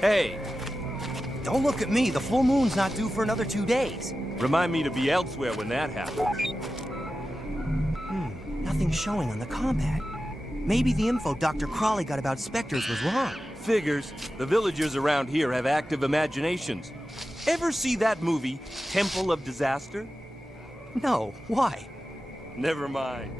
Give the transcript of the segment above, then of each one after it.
Hey, Don't look at me. The full moon's not due for another 2 days. remind me to be elsewhere when that happens. Nothing's showing on the combat. Maybe the info Dr. Crawley got about specters was wrong. Figures, the villagers around here have active imaginations. Ever see that movie, Temple of Disaster? No, why? Never mind.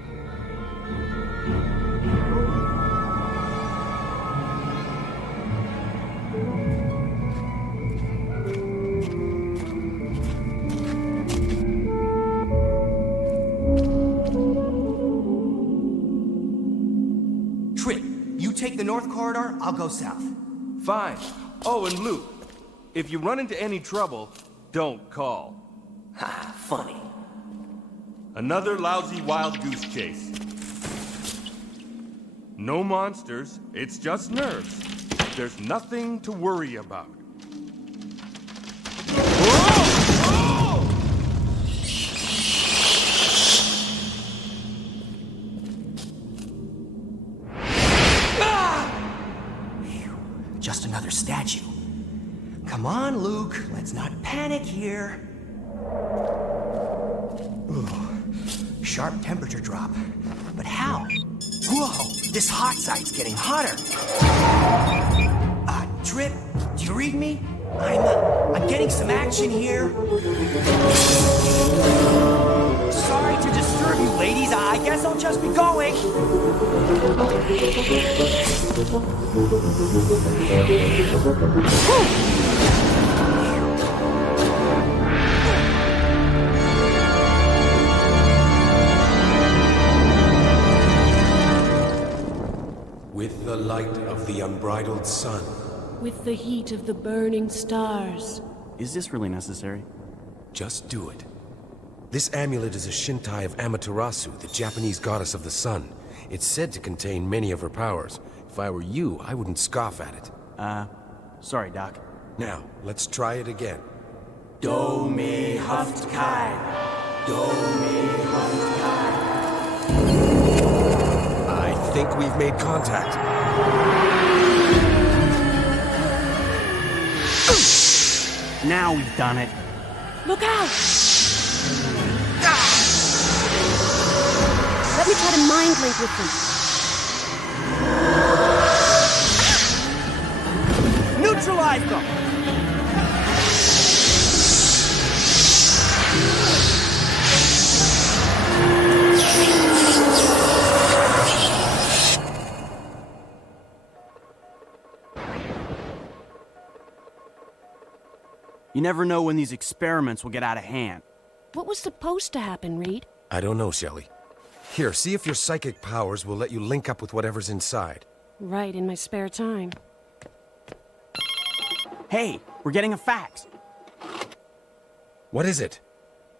Trip, you take the north corridor, I'll go south. Fine. Oh, and Luke, if you run into any trouble, don't call. Ha, funny. Another lousy wild goose chase. No monsters, it's just nerves. There's nothing to worry about. Just another statue. Come on, Luke. Let's not panic here. Ooh, sharp temperature drop. But how? Whoa, this hot site's getting hotter. Trip, do you read me? I'm getting some action here. Sorry to disturb you, ladies. I guess I'll just be going. With the light of the unbridled sun. With the heat of the burning stars. Is this really necessary? Just do it. This amulet is a Shintai of Amaterasu, the Japanese goddess of the sun. It's said to contain many of her powers. If I were you, I wouldn't scoff at it. Sorry, Doc. Now, let's try it again. Do me haft kai. Do me haft kai. I think we've made contact. Now we've done it. Look out! Let me try to mind link with them. Neutralize them! You never know when these experiments will get out of hand. What was supposed to happen, Reed? I don't know, Shelley. Here, see if your psychic powers will let you link up with whatever's inside. Right, in my spare time. Hey, we're getting a fax. What is it?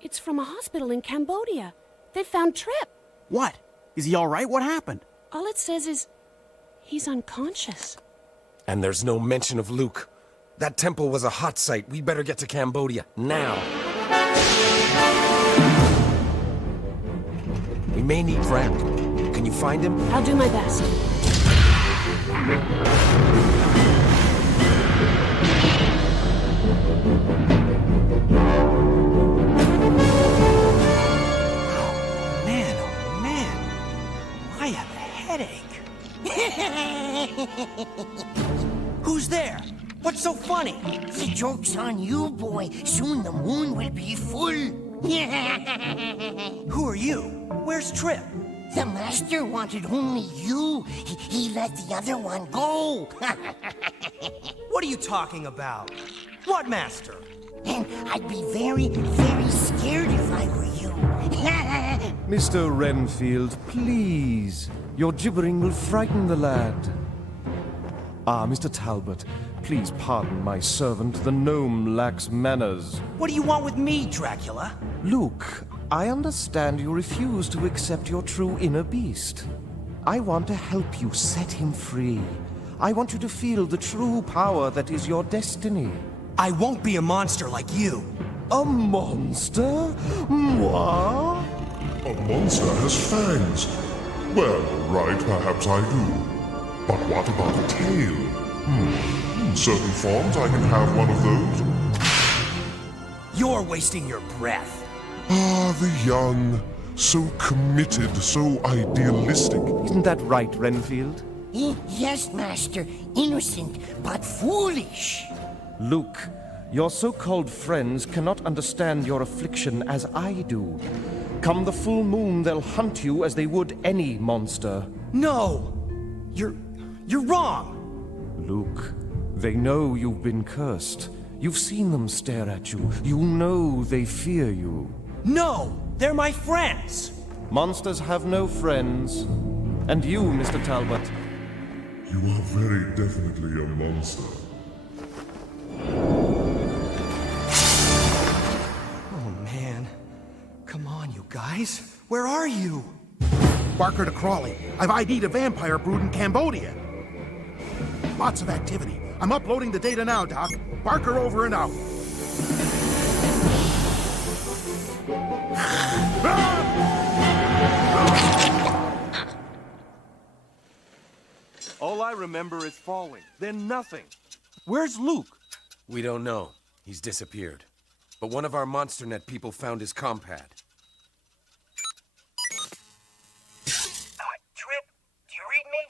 It's from a hospital in Cambodia. They found Trip. What? Is he all right? What happened? All it says is he's unconscious. And there's no mention of Luke. That temple was a hot site. We better get to Cambodia, now. We may need Frank. Can you find him? I'll do my best. Man, oh man. I have a headache. Who's there? What's so funny? The joke's on you, boy. Soon the moon will be full. Who are you? Where's Trip? The master wanted only you. He let the other one go. What are you talking about? What master? And I'd be very, very scared if I were you. Mr. Renfield, please. Your gibbering will frighten the lad. Ah, Mr. Talbot, please pardon my servant. The gnome lacks manners. What do you want with me, Dracula? Luke, I understand you refuse to accept your true inner beast. I want to help you set him free. I want you to feel the true power that is your destiny. I won't be a monster like you. A monster? Moi? A monster has fangs. Well, all right, perhaps I do. But what about a tail? In certain forms, I can have one of those. You're wasting your breath. Ah, the young. So committed, so idealistic. Isn't that right, Renfield? Yes, Master. Innocent, but foolish. Luke, your so-called friends cannot understand your affliction as I do. Come the full moon, they'll hunt you as they would any monster. No! You're wrong! Luke, they know you've been cursed. You've seen them stare at you. You know they fear you. No! They're my friends! Monsters have no friends. And you, Mr. Talbot. You are very definitely a monster. Oh, man. Come on, you guys. Where are you? Barker to Crawley. I've ID'd a vampire brood in Cambodia. Lots of activity. I'm uploading the data now, Doc. Barker over and out. All I remember is falling, then nothing. Where's Luke? We don't know. He's disappeared. But one of our MonsterNet people found his compad. Trip, do you read me?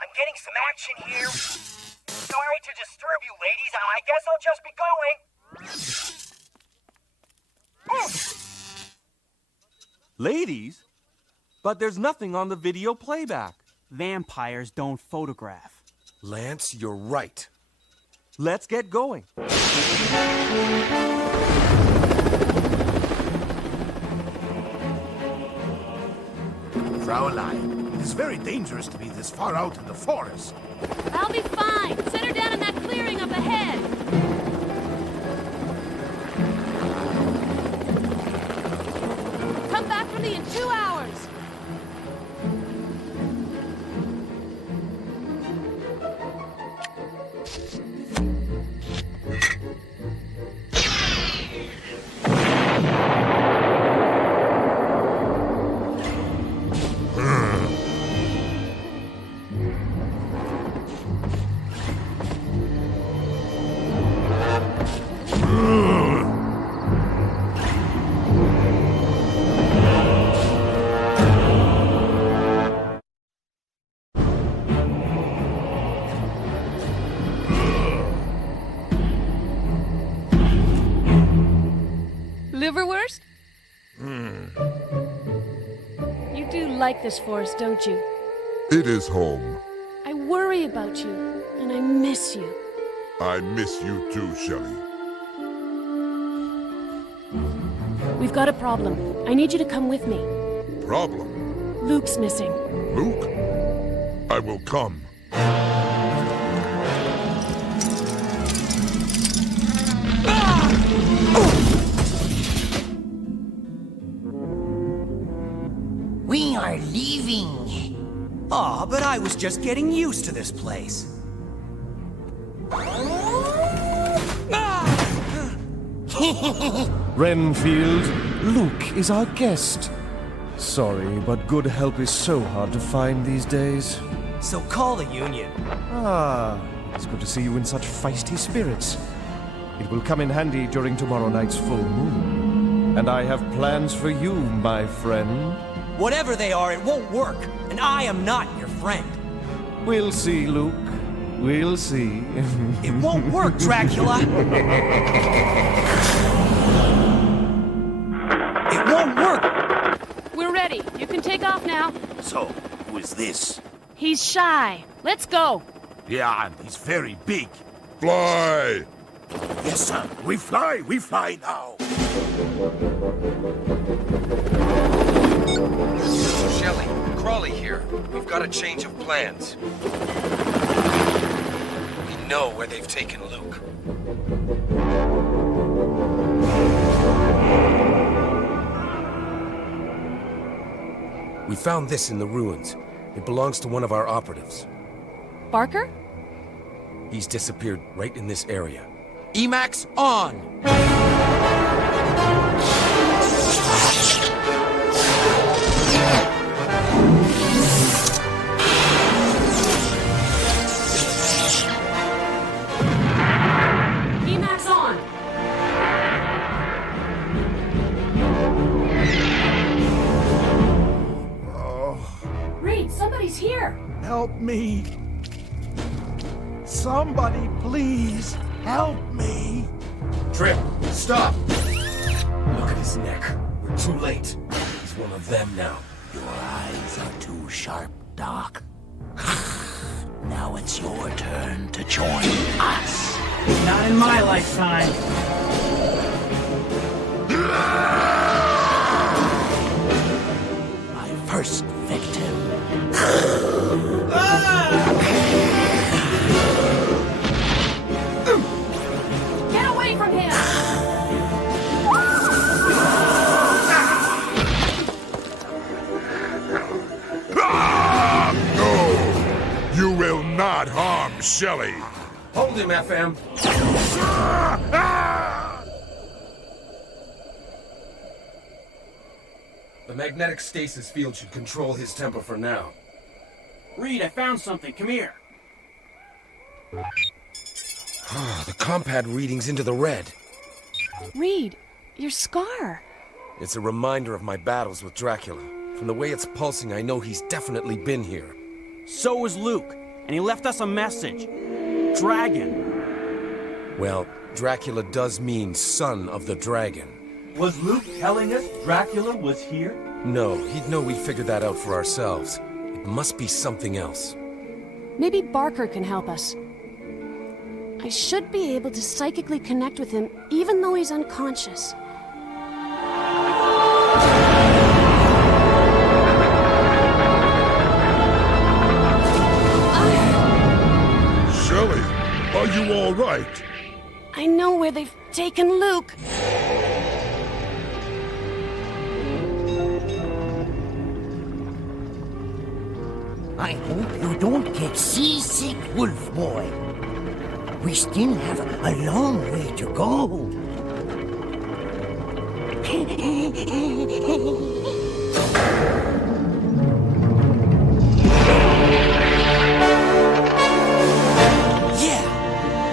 I'm getting some action here. Sorry to disturb you, ladies. I guess I'll just be going. Ladies? But there's nothing on the video playback. Vampires don't photograph. Lance, you're right. Let's get going. Fraulein, it is very dangerous to be this far out in the forest. I'll be fine. Set her down in that clearing up ahead. Come back for me in 2 hours. Liverwurst? You do like this forest, don't you? It is home. I worry about you, and I miss you. I miss you too, Shelley. We've got a problem. I need you to come with me. Problem? Luke's missing. Luke? I will come. We are leaving. Aw, but I was just getting used to this place. Renfield, Luke is our guest. Sorry, but good help is so hard to find these days. So call the Union. Ah, it's good to see you in such feisty spirits. It will come in handy during tomorrow night's full moon. And I have plans for you, my friend. Whatever they are, it won't work. And I am not your friend. We'll see, Luke. We'll see. It won't work, Dracula. It won't work. We're ready. You can take off now. So, who is this? He's shy. Let's go. Yeah, and he's very big. Fly! Yes, sir. We fly now. Shelley, Crawley here. We've got a change of plans. We know where they've taken Luke. We found this in the ruins. It belongs to one of our operatives. Barker? He's disappeared right in this area. Emacs on. help me. Somebody, please, help me. Trip, stop! Look at his neck. We're too late. He's one of them now. Your eyes are too sharp, Doc. Now it's your turn to join us. Not in my lifetime. My first victim. Get away from him! No! You will not harm Shelley! Hold him, FM. The magnetic stasis field should control his temper for now. Reed, I found something. Come here. The compad reading's into the red. Reed, your scar. It's a reminder of my battles with Dracula. From the way it's pulsing, I know he's definitely been here. So was Luke, and he left us a message. Dragon. Well, Dracula does mean son of the dragon. Was Luke telling us Dracula was here? No, he'd know we figured that out for ourselves. It must be something else. Maybe Barker can help us. I should be able to psychically connect with him, even though he's unconscious. Shelley, are you all right? I know where they've taken Luke. I hope you don't get seasick, Wolf Boy. We still have a long way to go. Yeah!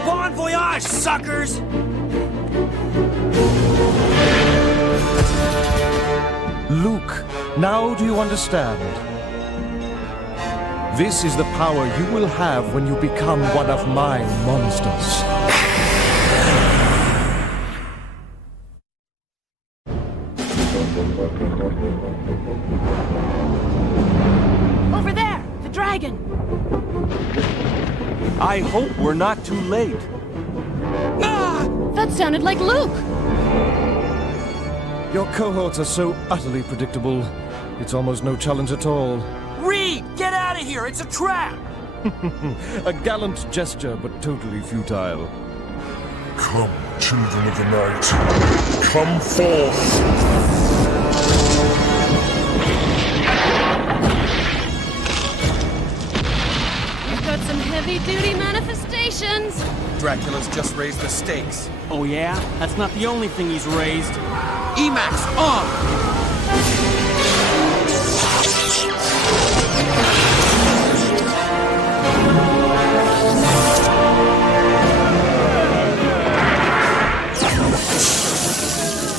Bon voyage, suckers! Luke, now do you understand? This is the power you will have when you become one of my monsters. Over there! The dragon! I hope we're not too late. That sounded like Luke! Your cohorts are so utterly predictable. It's almost no challenge at all. Reed, get out of here! It's a trap! A gallant gesture, but totally futile. Come, children of the night. Come forth! We've got some heavy-duty manifestations! Dracula's just raised the stakes. Oh yeah? That's not the only thing he's raised. Emacs on!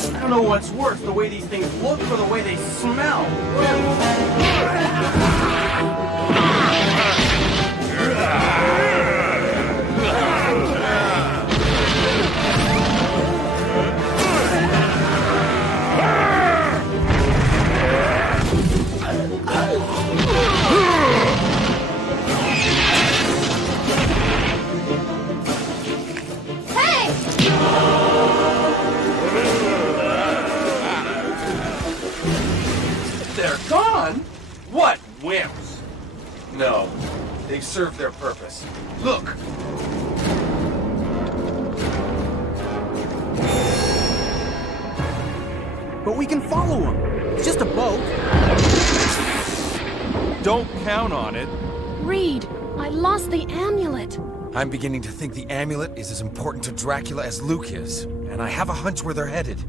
I don't know what's worse, the way these things look or the way they smell. They're gone? What wimps? No, they've served their purpose. Look! But we can follow him. It's just a boat. Don't count on it. Reed, I lost the amulet. I'm beginning to think the amulet is as important to Dracula as Luke is, and I have a hunch where they're headed.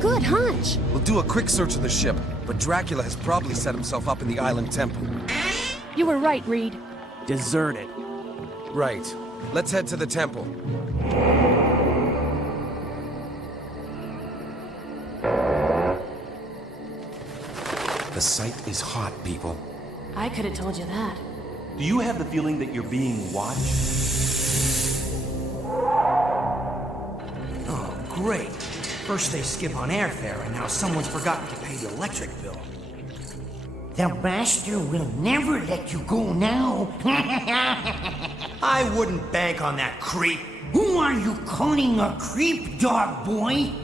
Good hunch. We'll do a quick search of the ship, but Dracula has probably set himself up in the island temple. You were right, Reed. Deserted. Right. Let's head to the temple. The site is hot, people. I could have told you that. Do you have the feeling that you're being watched? Oh, great. First they skip on airfare, and now someone's forgotten to pay the electric bill. The master will never let you go now. I wouldn't bank on that creep. Who are you calling a creep, dog boy?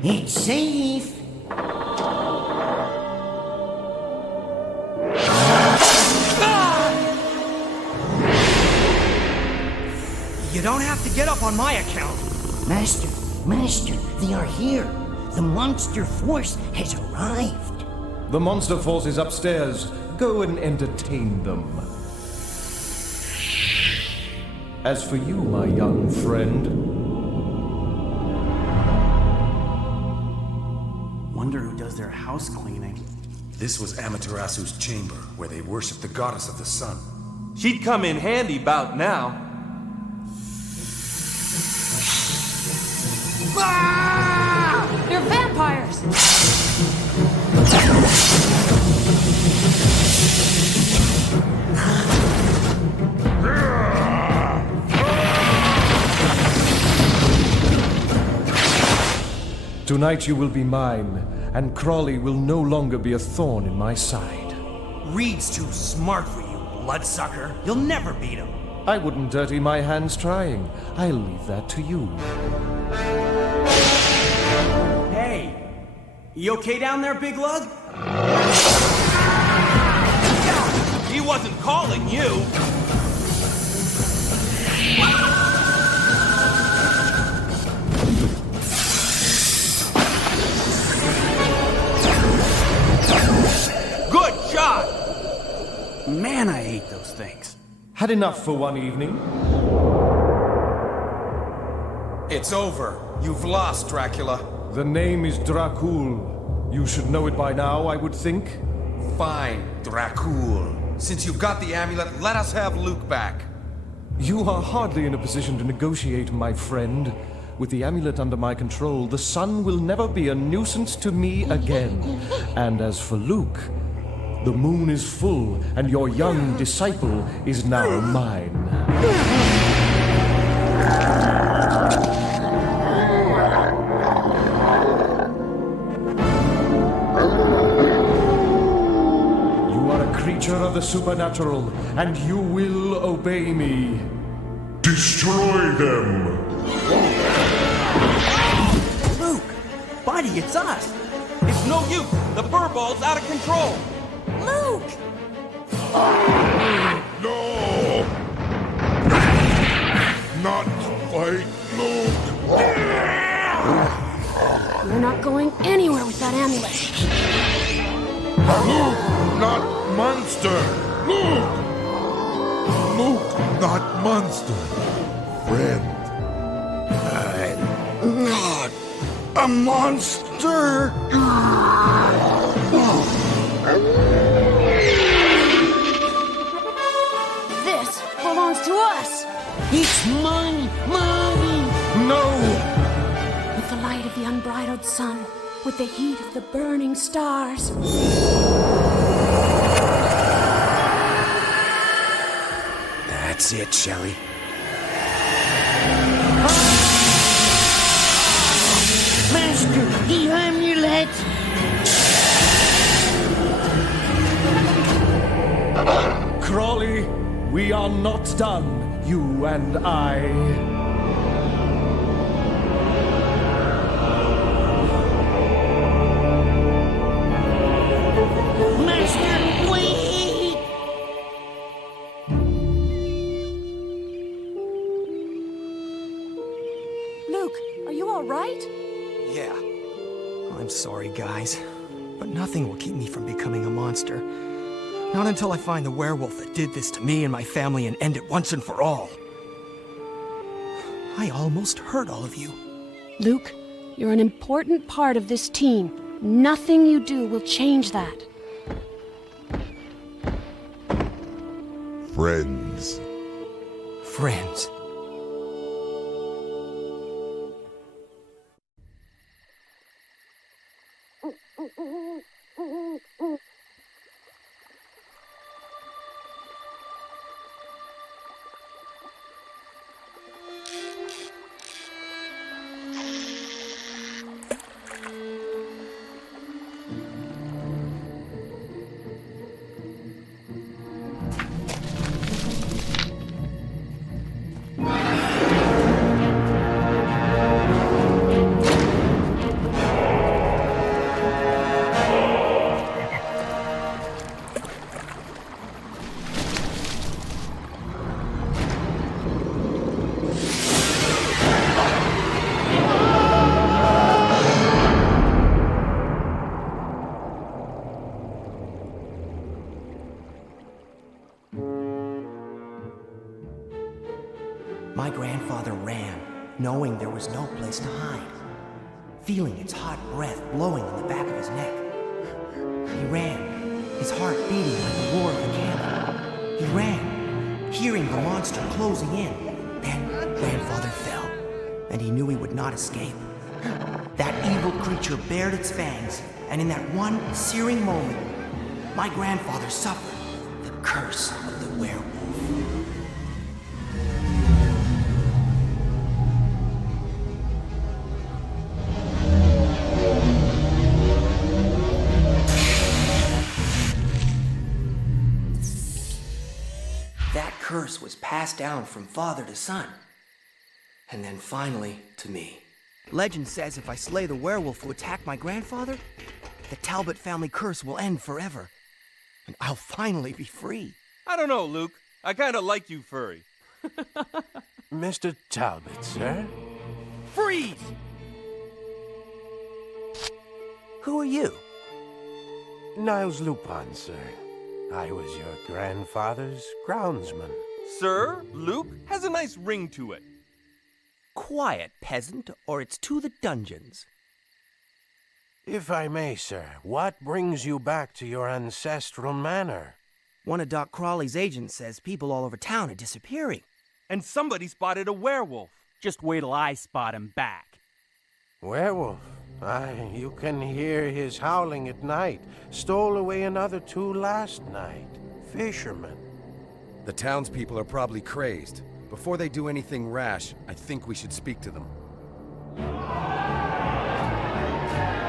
It's safe. You don't have to get up on my account. Master, they are here. The monster force has arrived. The monster force is upstairs. Go and entertain them. As for you, my young friend, Wonder who does their house cleaning. This was Amaterasu's chamber, where they worship the goddess of the sun. She'd come in handy about now. They're vampires! tonight you will be mine, and Crawley will no longer be a thorn in my side. Reed's too smart for you, bloodsucker. You'll never beat him. I wouldn't dirty my hands trying. I'll leave that to you. Hey! You okay down there, Big Lug? He wasn't calling you! Good shot! Man, I hate those things. Had enough for one evening? It's over. You've lost, Dracula. The name is Dracul. You should know it by now, I would think. Fine, Dracul. Since you've got the amulet, let us have Luke back. You are hardly in a position to negotiate, my friend. With the amulet under my control, the sun will never be a nuisance to me again. And as for Luke, the moon is full, and your young disciple is now mine. You are a creature of the supernatural, and you will obey me. Destroy them! Luke! Buddy, it's us! It's no use! The furball's out of control! Luke! No! Not fight, Luke! You're not going anywhere with that amulet. Luke, not monster! Luke! Luke, not monster! Friend. I'm not a monster! This belongs to us! It's mine! No! With the light of the unbridled sun, with the heat of the burning stars. That's it, Shelley. Master, the amulet! Crawley, we are not done, you and I. Master, wait! Luke, are you all right? Yeah. I'm sorry, guys. But nothing will keep me from becoming a monster. Not until I find the werewolf that did this to me and my family and end it once and for all. I almost hurt all of you. Luke, you're an important part of this team. Nothing you do will change that. Friends. Friends. My grandfather ran, knowing there was no place to hide, feeling its hot breath blowing in the back of his neck. He ran, his heart beating like the roar of a cannon. He ran, hearing the monster closing in. Then grandfather fell, and he knew he would not escape. That evil creature bared its fangs, and in that one searing moment, my grandfather suffered the curse of the werewolf. That curse was passed down from father to son, and then finally to me. Legend says if I slay the werewolf who attacked my grandfather, the Talbot family curse will end forever, and I'll finally be free. I don't know, Luke. I kind of like you, Furry. Mr. Talbot, sir? Freeze! Who are you? Niles Lupin, sir. I was your grandfather's groundsman. Sir, Luke has a nice ring to it. Quiet, peasant, or it's to the dungeons. If I may, sir, what brings you back to your ancestral manor? One of Doc Crawley's agents says people all over town are disappearing. And somebody spotted a werewolf. Just wait till I spot him back. Werewolf? Aye, you can hear his howling at night. Stole away another 2 last night. Fishermen. The townspeople are probably crazed. Before they do anything rash, I think we should speak to them.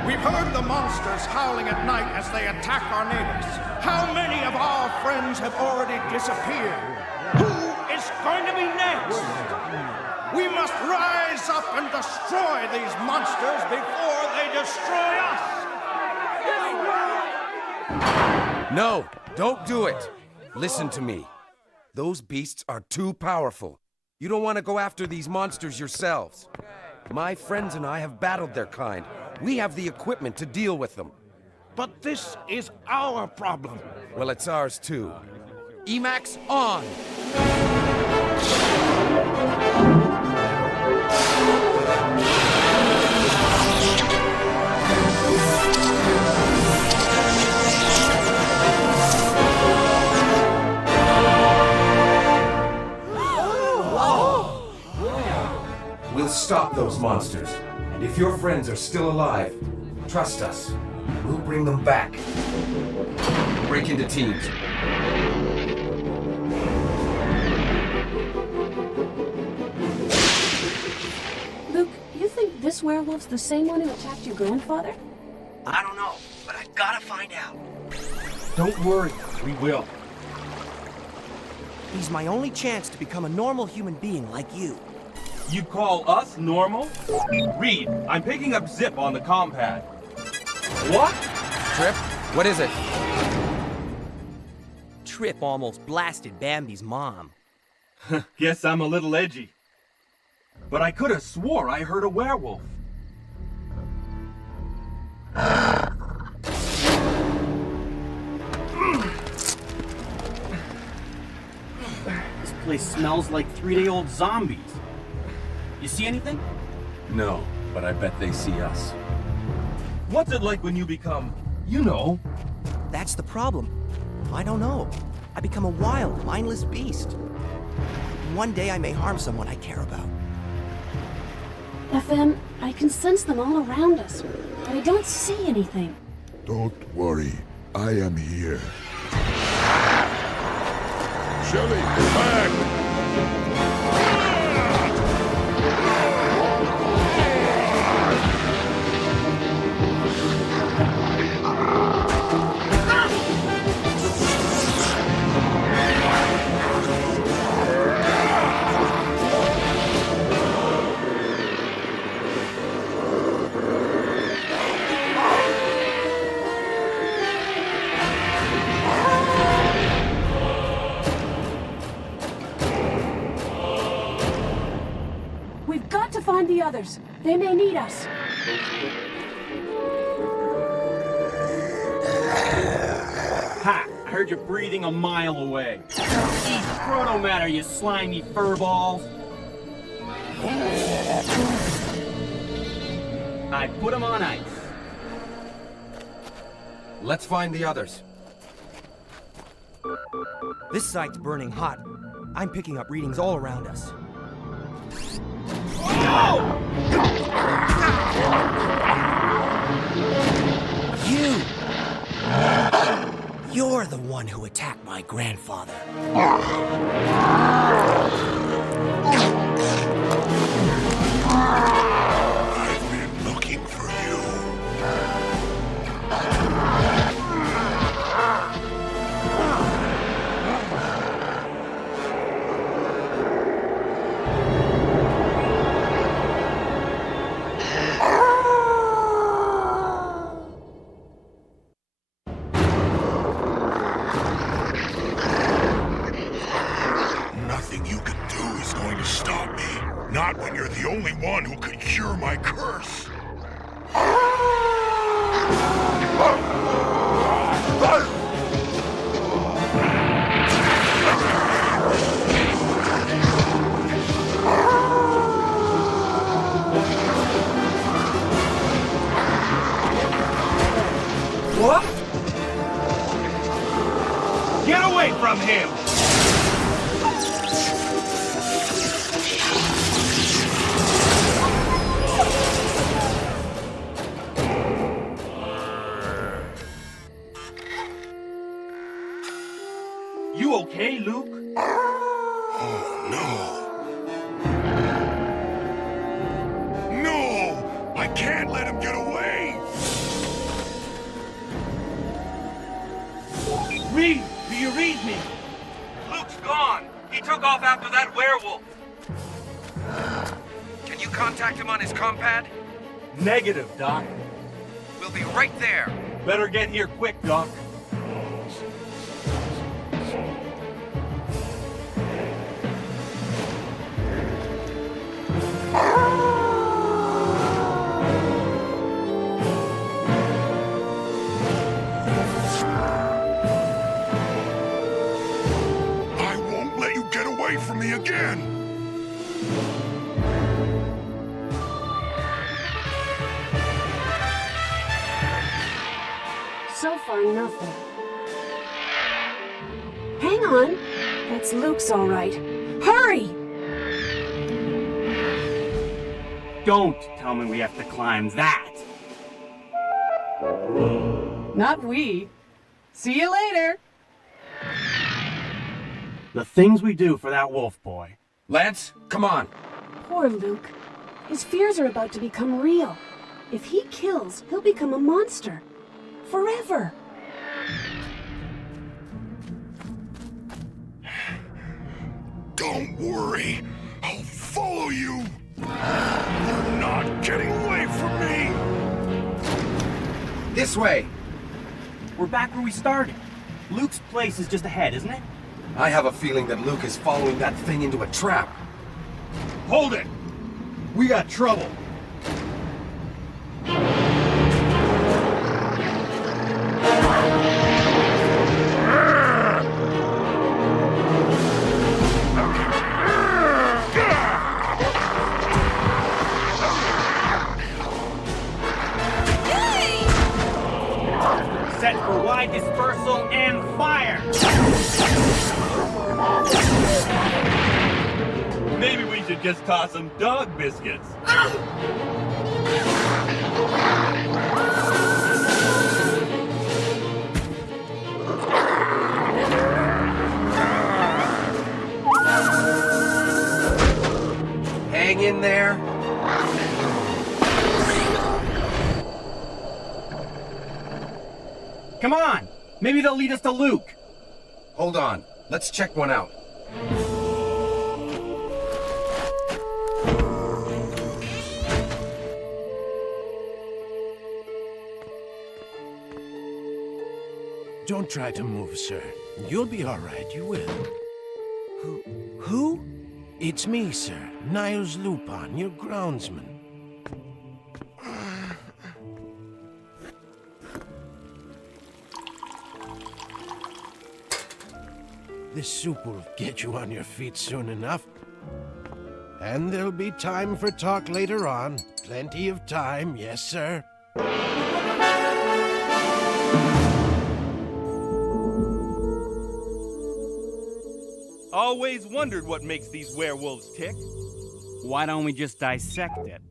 We've heard the monsters howling at night as they attack our neighbors. How many of our friends have already disappeared? Who is going to be next? We must rise up and destroy these monsters before they destroy us! No, don't do it! Listen to me. Those beasts are too powerful. You don't want to go after these monsters yourselves. My friends and I have battled their kind. We have the equipment to deal with them. But this is our problem. Well, it's ours too. Emacs on! We'll stop those monsters. And if your friends are still alive, trust us. We'll bring them back. Break into teams. Luke, you think this werewolf's the same one who attacked your grandfather? I don't know, but I've got to find out. Don't worry, we will. He's my only chance to become a normal human being like you. You call us normal? Reed, I'm picking up Zip on the compad. What? Trip, what is it? Trip almost blasted Bambi's mom. Guess I'm a little edgy. But I could have swore I heard a werewolf. This place smells like 3-day-old zombies. You see anything? No, but I bet they see us. What's it like when you become, you know? That's the problem. I don't know. I become a wild, mindless beast. One day I may harm someone I care about. FM, I can sense them all around us, but I don't see anything. Don't worry, I am here. Shelly, back! We've got to find the others. They may need us. Ha! I heard you breathing a mile away. Eat proto matter, you slimy furballs. I put them on ice. Let's find the others. This site's burning hot. I'm picking up readings all around us. You! You're the one who attacked my grandfather. I've been looking for you. Nothing you can do is going to stop me. Not when you're the only one who can cure my curse. What? Get away from him! You okay, Luke? Oh, no. No! I can't let him get away! Reed, do you read me? Luke's gone. He took off after that werewolf. Can you contact him on his compad? Negative, Doc. We'll be right there. Better get here quick, Doc. I won't let you get away from me again! So far, nothing. Hang on. That's Luke's all right. Hurry! Don't tell me we have to climb that. Not we. See you later. The things we do for that wolf boy. Lance, come on. Poor Luke. His fears are about to become real. If he kills, he'll become a monster. Forever. Don't worry. I'll follow you. You're not getting away from me. This way. We're back where we started. Luke's place is just ahead, isn't it? I have a feeling that Luke is following that thing into a trap. Hold it! We got trouble. Set for wide dispersal and fire! Maybe we should just toss some dog biscuits. Come on! Maybe they'll lead us to Luke. Hold on. Let's check one out. Don't try to move, sir. You'll be all right, you will. Who? It's me, sir. Niles Lupin, your groundsman. This soup will get you on your feet soon enough. And there'll be time for talk later on. Plenty of time, yes, sir. Always wondered what makes these werewolves tick. Why don't we just dissect it?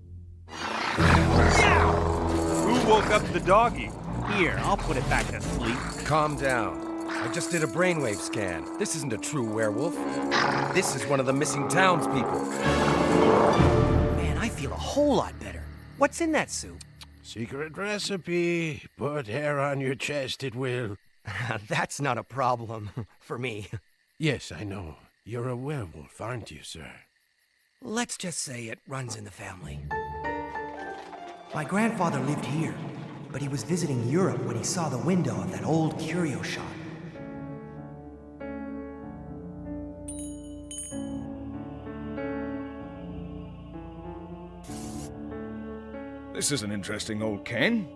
Who woke up the doggy? Here, I'll put it back to sleep. Calm down. I just did a brainwave scan. This isn't a true werewolf. This is one of the missing townspeople. Man, I feel a whole lot better. What's in that soup? Secret recipe. Put hair on your chest, it will. That's not a problem for me. Yes, I know. You're a werewolf, aren't you, sir? Let's just say it runs in the family. My grandfather lived here, but he was visiting Europe when he saw the window of that old curio shop. This is an interesting old cane.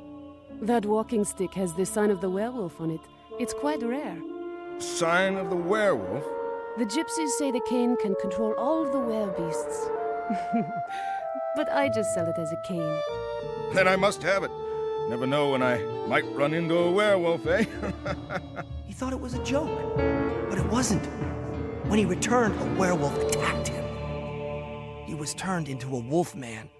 That walking stick has the sign of the werewolf on it. It's quite rare. Sign of the werewolf? The gypsies say the cane can control all the werebeasts. But I just sell it as a cane. Then I must have it. Never know when I might run into a werewolf, eh? He thought it was a joke, but it wasn't. When he returned, a werewolf attacked him. He was turned into a wolf man.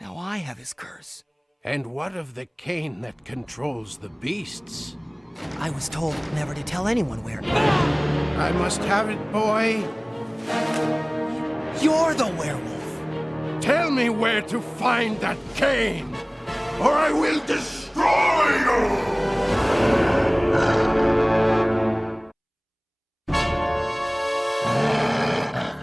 Now I have his curse. And what of the cane that controls the beasts? I was told never to tell anyone where. I must have it, boy. You're the werewolf. Tell me where to find that cane, or I will destroy you!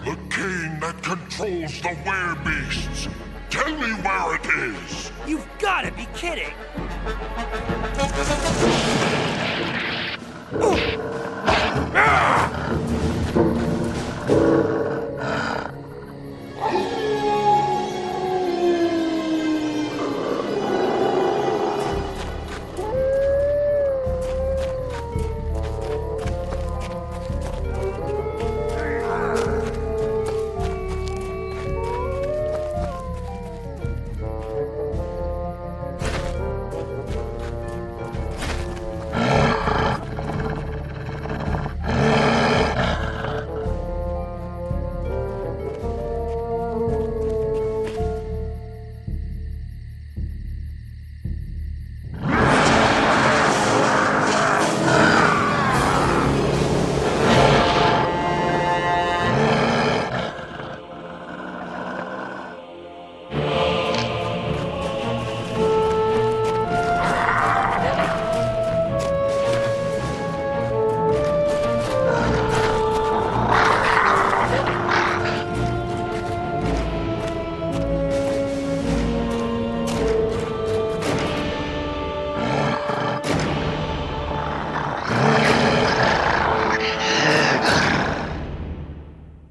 The cane that controls the werebeasts. Tell me where it is. You've got to be kidding!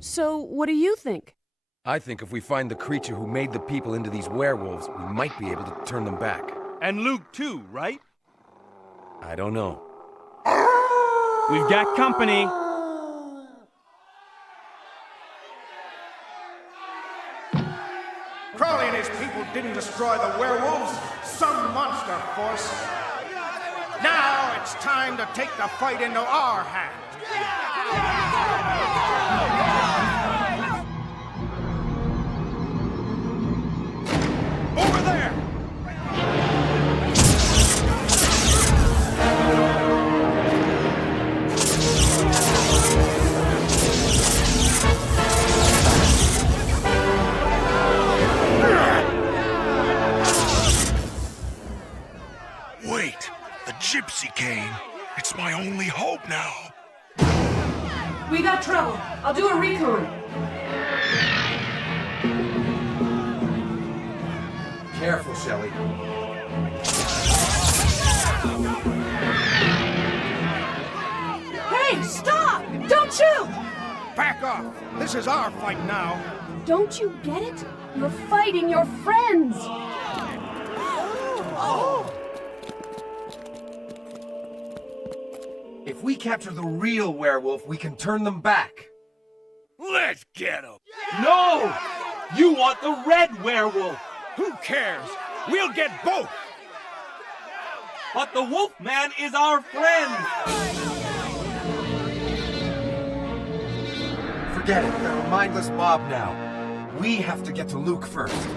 So, what do you think? I think if we find the creature who made the people into these werewolves, we might be able to turn them back. And Luke too, right? I don't know. We've got company. Crowley and his people didn't destroy the werewolves. Some monster force. Now it's time to take the fight into our hands. Over there! Wait, the gypsy cane. It's my only hope now. We got trouble. I'll do a recon. Careful, Shelley. Hey, stop! Don't shoot! Back off! This is our fight now. Don't you get it? You're fighting your friends! If we capture the real werewolf, we can turn them back. Let's get him! No! You want the red werewolf! Who cares? We'll get both! But the Wolfman is our friend! Forget it, they're a mindless mob now. We have to get to Luke first.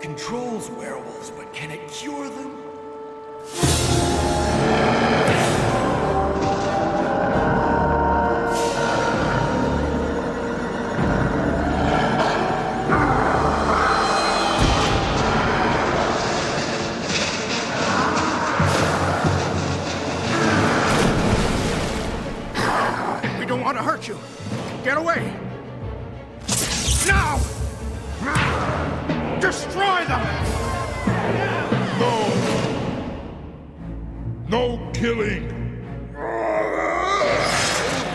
Controls werewolves, but can it cure them? We don't want to hurt you. Get away! Now! Destroy them! No! No killing!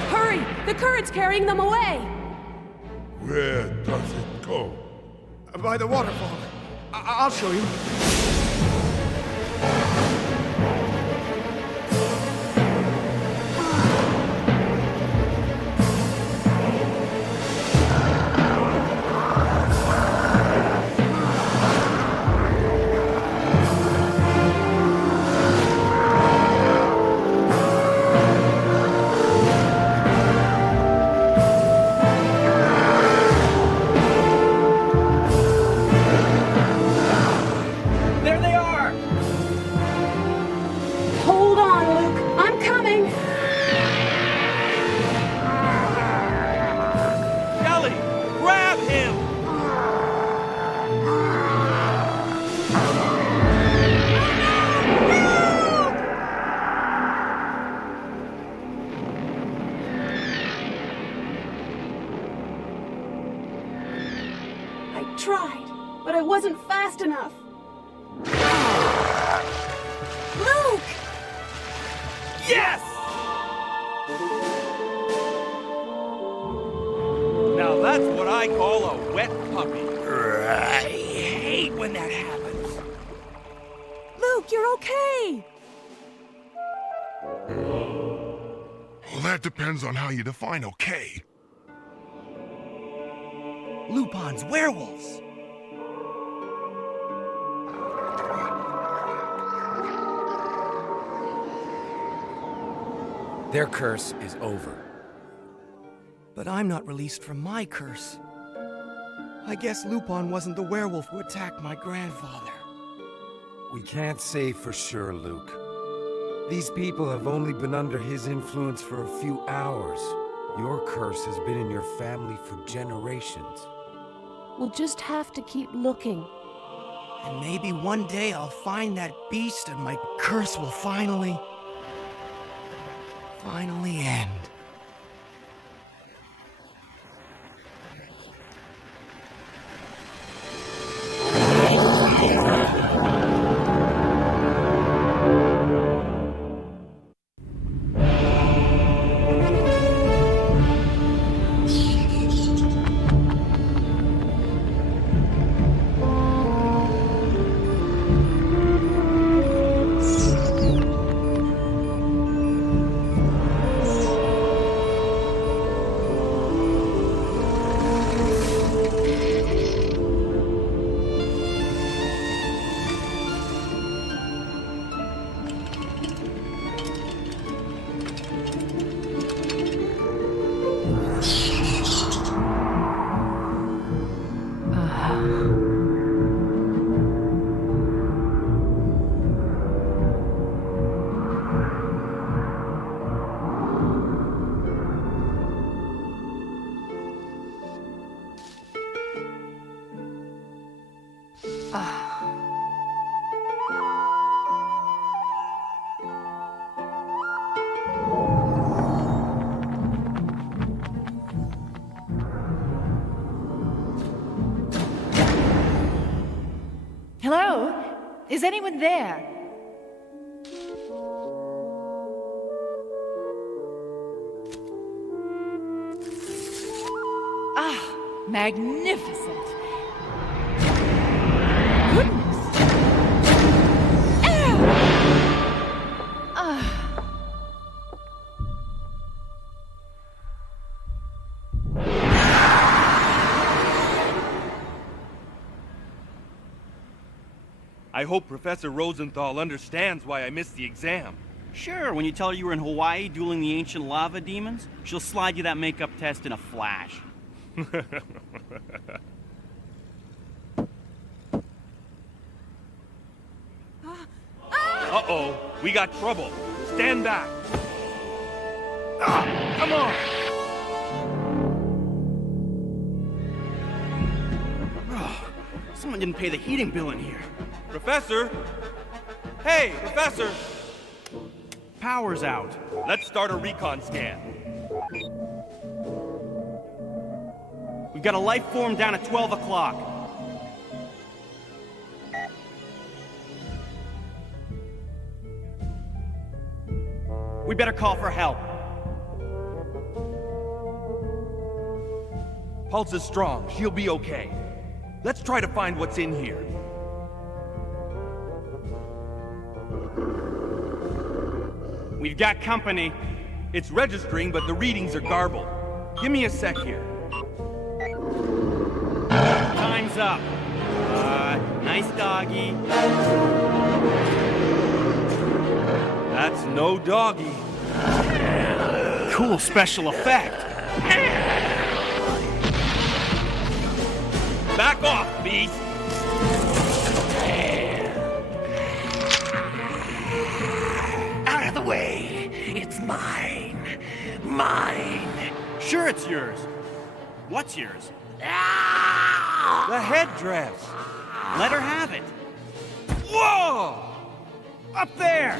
Hurry! The current's carrying them away! Where does it go? By the waterfall. I'll show you. Tried, but I wasn't fast enough. Luke! Yes! Now that's what I call a wet puppy. I hate when that happens. Luke, you're okay! Well, that depends on how you define okay. Lupin's werewolves! Their curse is over. But I'm not released from my curse. I guess Lupin wasn't the werewolf who attacked my grandfather. We can't say for sure, Luke. These people have only been under his influence for a few hours. Your curse has been in your family for generations. We'll just have to keep looking. And maybe one day I'll find that beast and my curse will finally end. Hello? Is anyone there? Ah, magnificent. Goodness. I hope Professor Rosenthal understands why I missed the exam. Sure, when you tell her you were in Hawaii dueling the ancient lava demons, she'll slide you that makeup test in a flash. Uh-oh, we got trouble. Stand back. Come on. Someone didn't pay the heating bill in here. Professor? Hey, Professor! Power's out. Let's start a recon scan. We've got a life form down at 12 o'clock. We better call for help. Pulse is strong. She'll be okay. Let's try to find what's in here. We've got company. It's registering, but the readings are garbled. Give me a sec here. Time's up. Nice doggy. That's no doggy. Cool special effect. Back off, beast! Out of the way! It's mine! Mine! Sure it's yours. What's yours? The headdress! Let her have it. Whoa! Up there!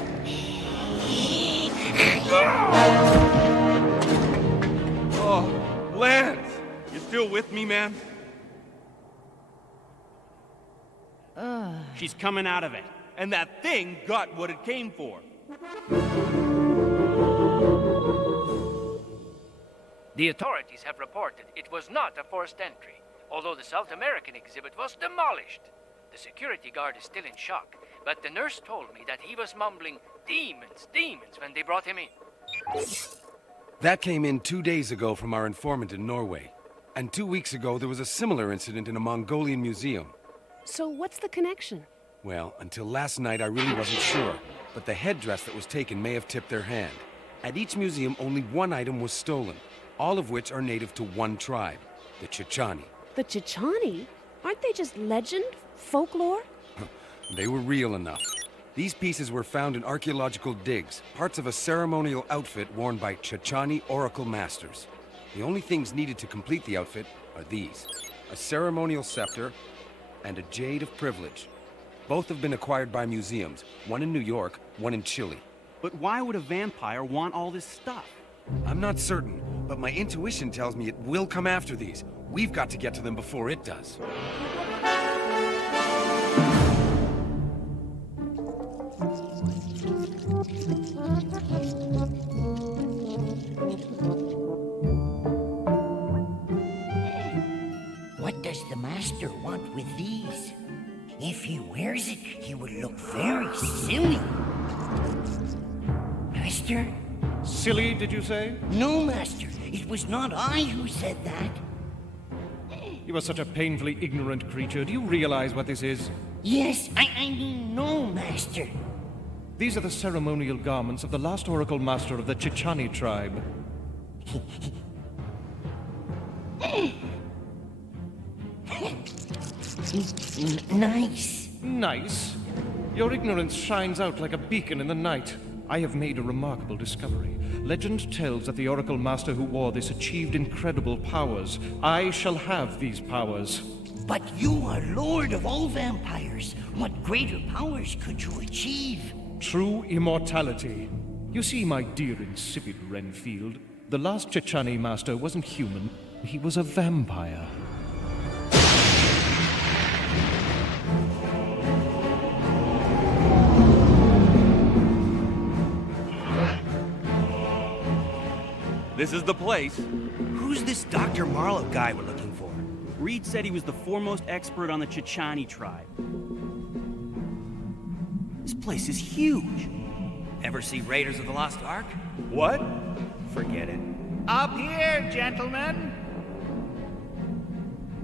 Oh, Lance! You still with me, man? She's coming out of it. And that thing got what it came for. The authorities have reported it was not a forced entry, although the South American exhibit was demolished. The security guard is still in shock, but the nurse told me that he was mumbling, "Demons, demons," when they brought him in. That came in 2 days ago from our informant in Norway. And 2 weeks ago, there was a similar incident in a Mongolian museum. So what's the connection? Well, until last night, I really wasn't sure. But the headdress that was taken may have tipped their hand. At each museum, only one item was stolen, all of which are native to one tribe, the Chichani. The Chichani? Aren't they just legend? Folklore? They were real enough. These pieces were found in archaeological digs, parts of a ceremonial outfit worn by Chichani oracle masters. The only things needed to complete the outfit are these: a ceremonial scepter and a jade of privilege. Both have been acquired by museums. One in New York, one in Chile. But why would a vampire want all this stuff? I'm not certain, but my intuition tells me it will come after these. We've got to get to them before it does. What does the master want with these? If he wears it, he would look very silly. Master? Silly, did you say? No, Master. It was not I who said that. You are such a painfully ignorant creature. Do you realize what this is? Yes, I mean no, Master. These are the ceremonial garments of the last Oracle Master of the Chichani tribe. Nice. Nice? Your ignorance shines out like a beacon in the night. I have made a remarkable discovery. Legend tells that the Oracle Master who wore this achieved incredible powers. I shall have these powers. But you are Lord of all vampires. What greater powers could you achieve? True immortality. You see, my dear insipid Renfield, the last Chichani Master wasn't human. He was a vampire. This is the place. Who's this Dr. Marlowe guy we're looking for? Reed said he was the foremost expert on the Chichani tribe. This place is huge. Ever see Raiders of the Lost Ark? What? Forget it. Up here, gentlemen.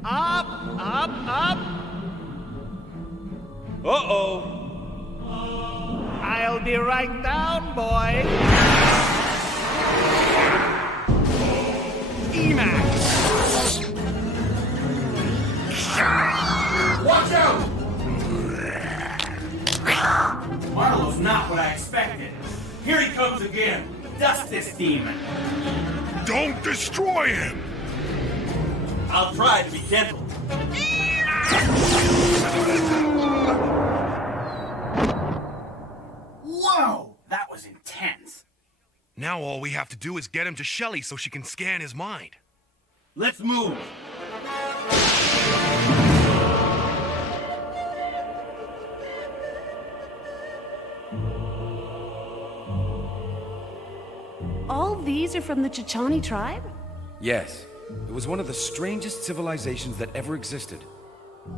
Up, up, up. Uh-oh. I'll be right down, boy. Emax. Watch out! Marlowe's not what I expected. Here he comes again. Dust this demon. Don't destroy him! I'll try to be gentle. Whoa! That was intense. Now all we have to do is get him to Shelley so she can scan his mind. Let's move. All these are from the Chichani tribe? Yes. It was one of the strangest civilizations that ever existed.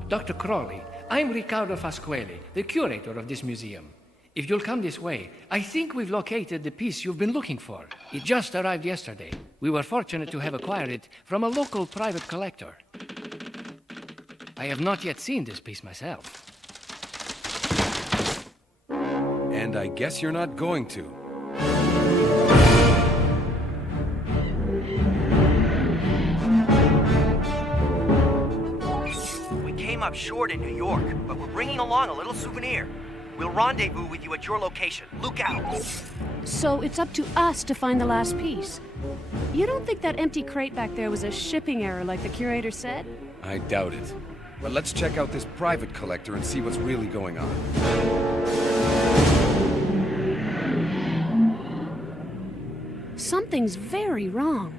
Dr. Crawley, I'm Riccardo Fasquelli, the curator of this museum. If you'll come this way, I think we've located the piece you've been looking for. It just arrived yesterday. We were fortunate to have acquired it from a local private collector. I have not yet seen this piece myself. And I guess you're not going to. We came up short in New York, but we're bringing along a little souvenir. We'll rendezvous with you at your location. Look out! So it's up to us to find the last piece. You don't think that empty crate back there was a shipping error like the curator said? I doubt it. But let's check out this private collector and see what's really going on. Something's very wrong.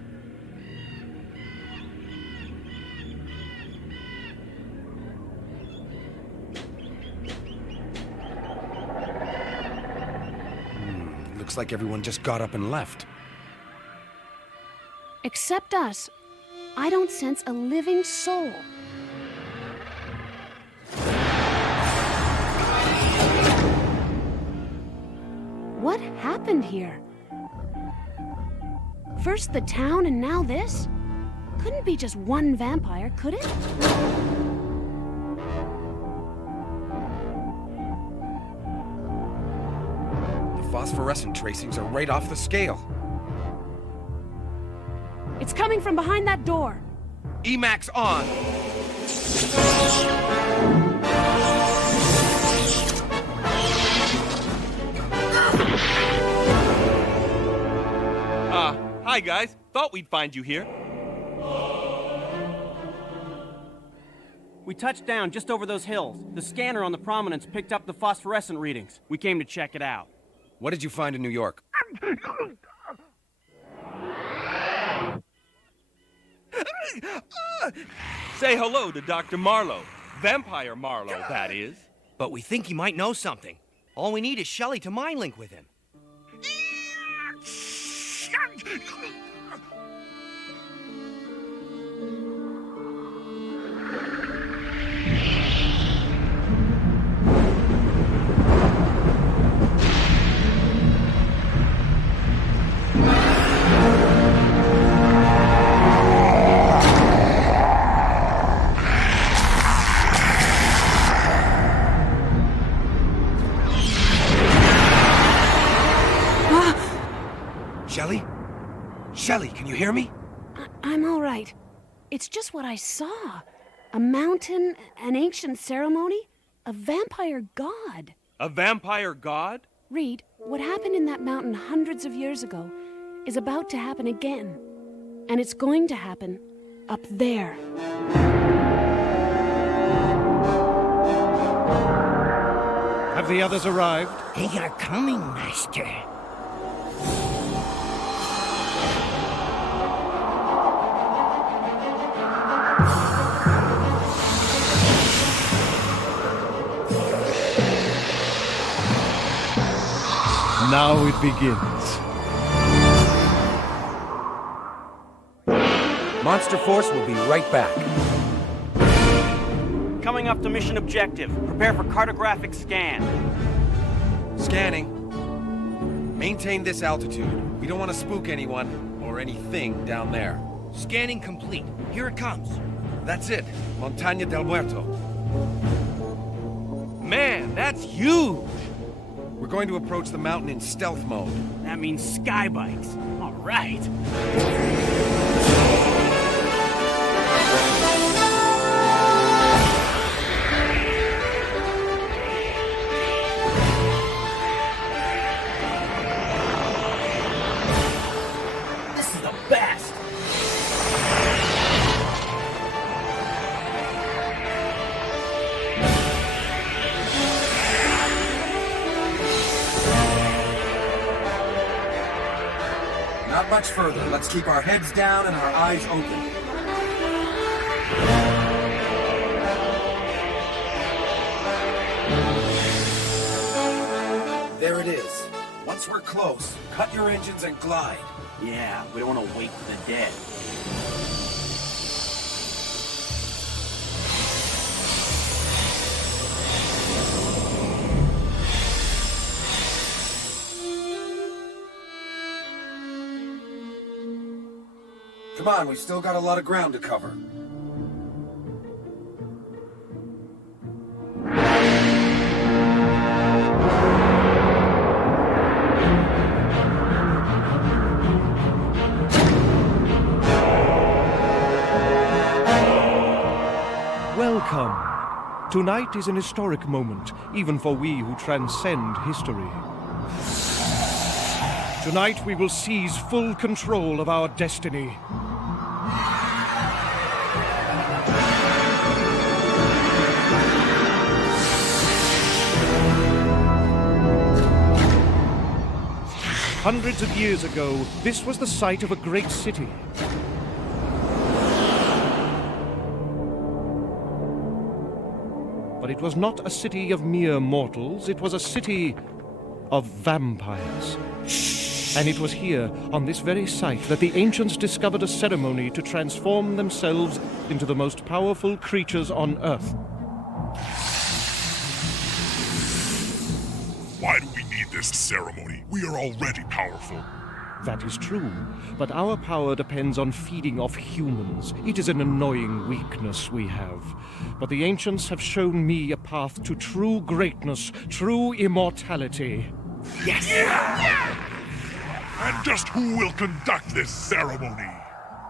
Looks like everyone just got up and left. Except us. I don't sense a living soul. What happened here? First the town and now this? Couldn't be just one vampire, could it? The phosphorescent tracings are right off the scale. It's coming from behind that door. Emax on! Hi guys. Thought we'd find you here. We touched down just over those hills. The scanner on the prominence picked up the phosphorescent readings. We came to check it out. What did you find in New York? Say hello to Dr. Marlowe. Vampire Marlowe, that is. But we think he might know something. All we need is Shelley to mind link with him. Shelley? Shelley, can you hear me? I'm all right. It's just what I saw. A mountain, an ancient ceremony, a vampire god. A vampire god? Reed, what happened in that mountain hundreds of years ago is about to happen again. And it's going to happen up there. Have the others arrived? They are coming, Master. Now it begins. Monster Force will be right back. Coming up to mission objective. Prepare for cartographic scan. Scanning. Maintain this altitude. We don't want to spook anyone or anything down there. Scanning complete. Here it comes. That's it. Montaña del Muerto. Man, that's huge! We're going to approach the mountain in stealth mode. That means sky bikes. All right. This is the best. Not much further. Let's keep our heads down and our eyes open. There it is. Once we're close, cut your engines and glide. Yeah, we don't want to wait for the dead. Come on, we've still got a lot of ground to cover. Welcome. Tonight is an historic moment, even for we who transcend history. Tonight we will seize full control of our destiny. Hundreds of years ago, this was the site of a great city. But it was not a city of mere mortals, it was a city of vampires. And it was here, on this very site, that the ancients discovered a ceremony to transform themselves into the most powerful creatures on Earth. Why do we need this ceremony? We are already powerful. That is true, but our power depends on feeding off humans. It is an annoying weakness we have. But the ancients have shown me a path to true greatness, true immortality. Yes! Yeah! And just who will conduct this ceremony?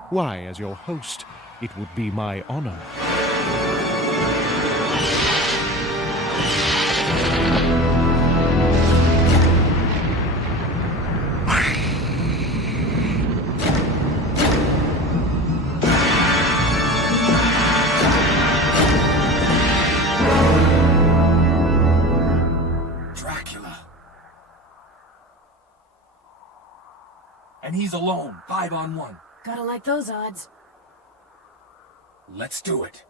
Why, as your host, it would be my honor. Dracula. And he's alone, 5-on-1. Gotta like those odds. Let's do it.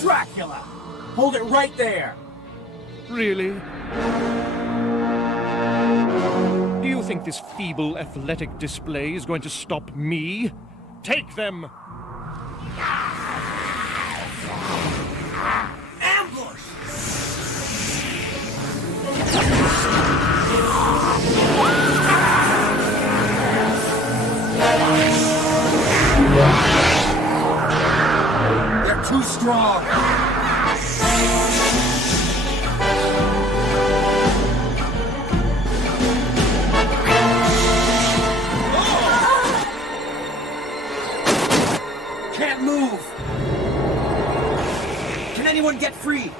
Dracula! Hold it right there! Really? Do you think this feeble athletic display is going to stop me? Take them! Ambush! They're too strong. Can't move! Can anyone get free?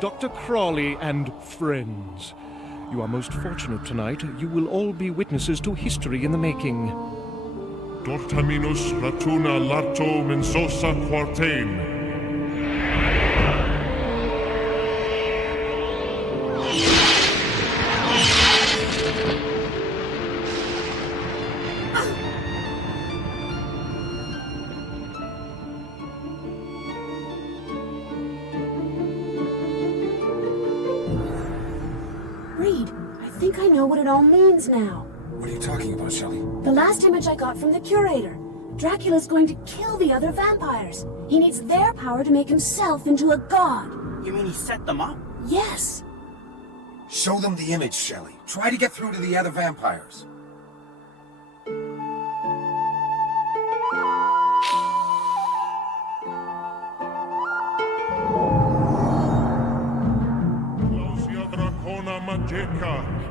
Dr. Crawley and friends. You are most fortunate tonight. You will all be witnesses to history in the making. Dortaminus ratuna larto mensosa quartain. Reed, I think I know what it all means now. What are you talking about, Shelley? The last image I got from the curator. Dracula's going to kill the other vampires. He needs their power to make himself into a god. You mean he set them up? Yes. Show them the image, Shelley. Try to get through to the other vampires.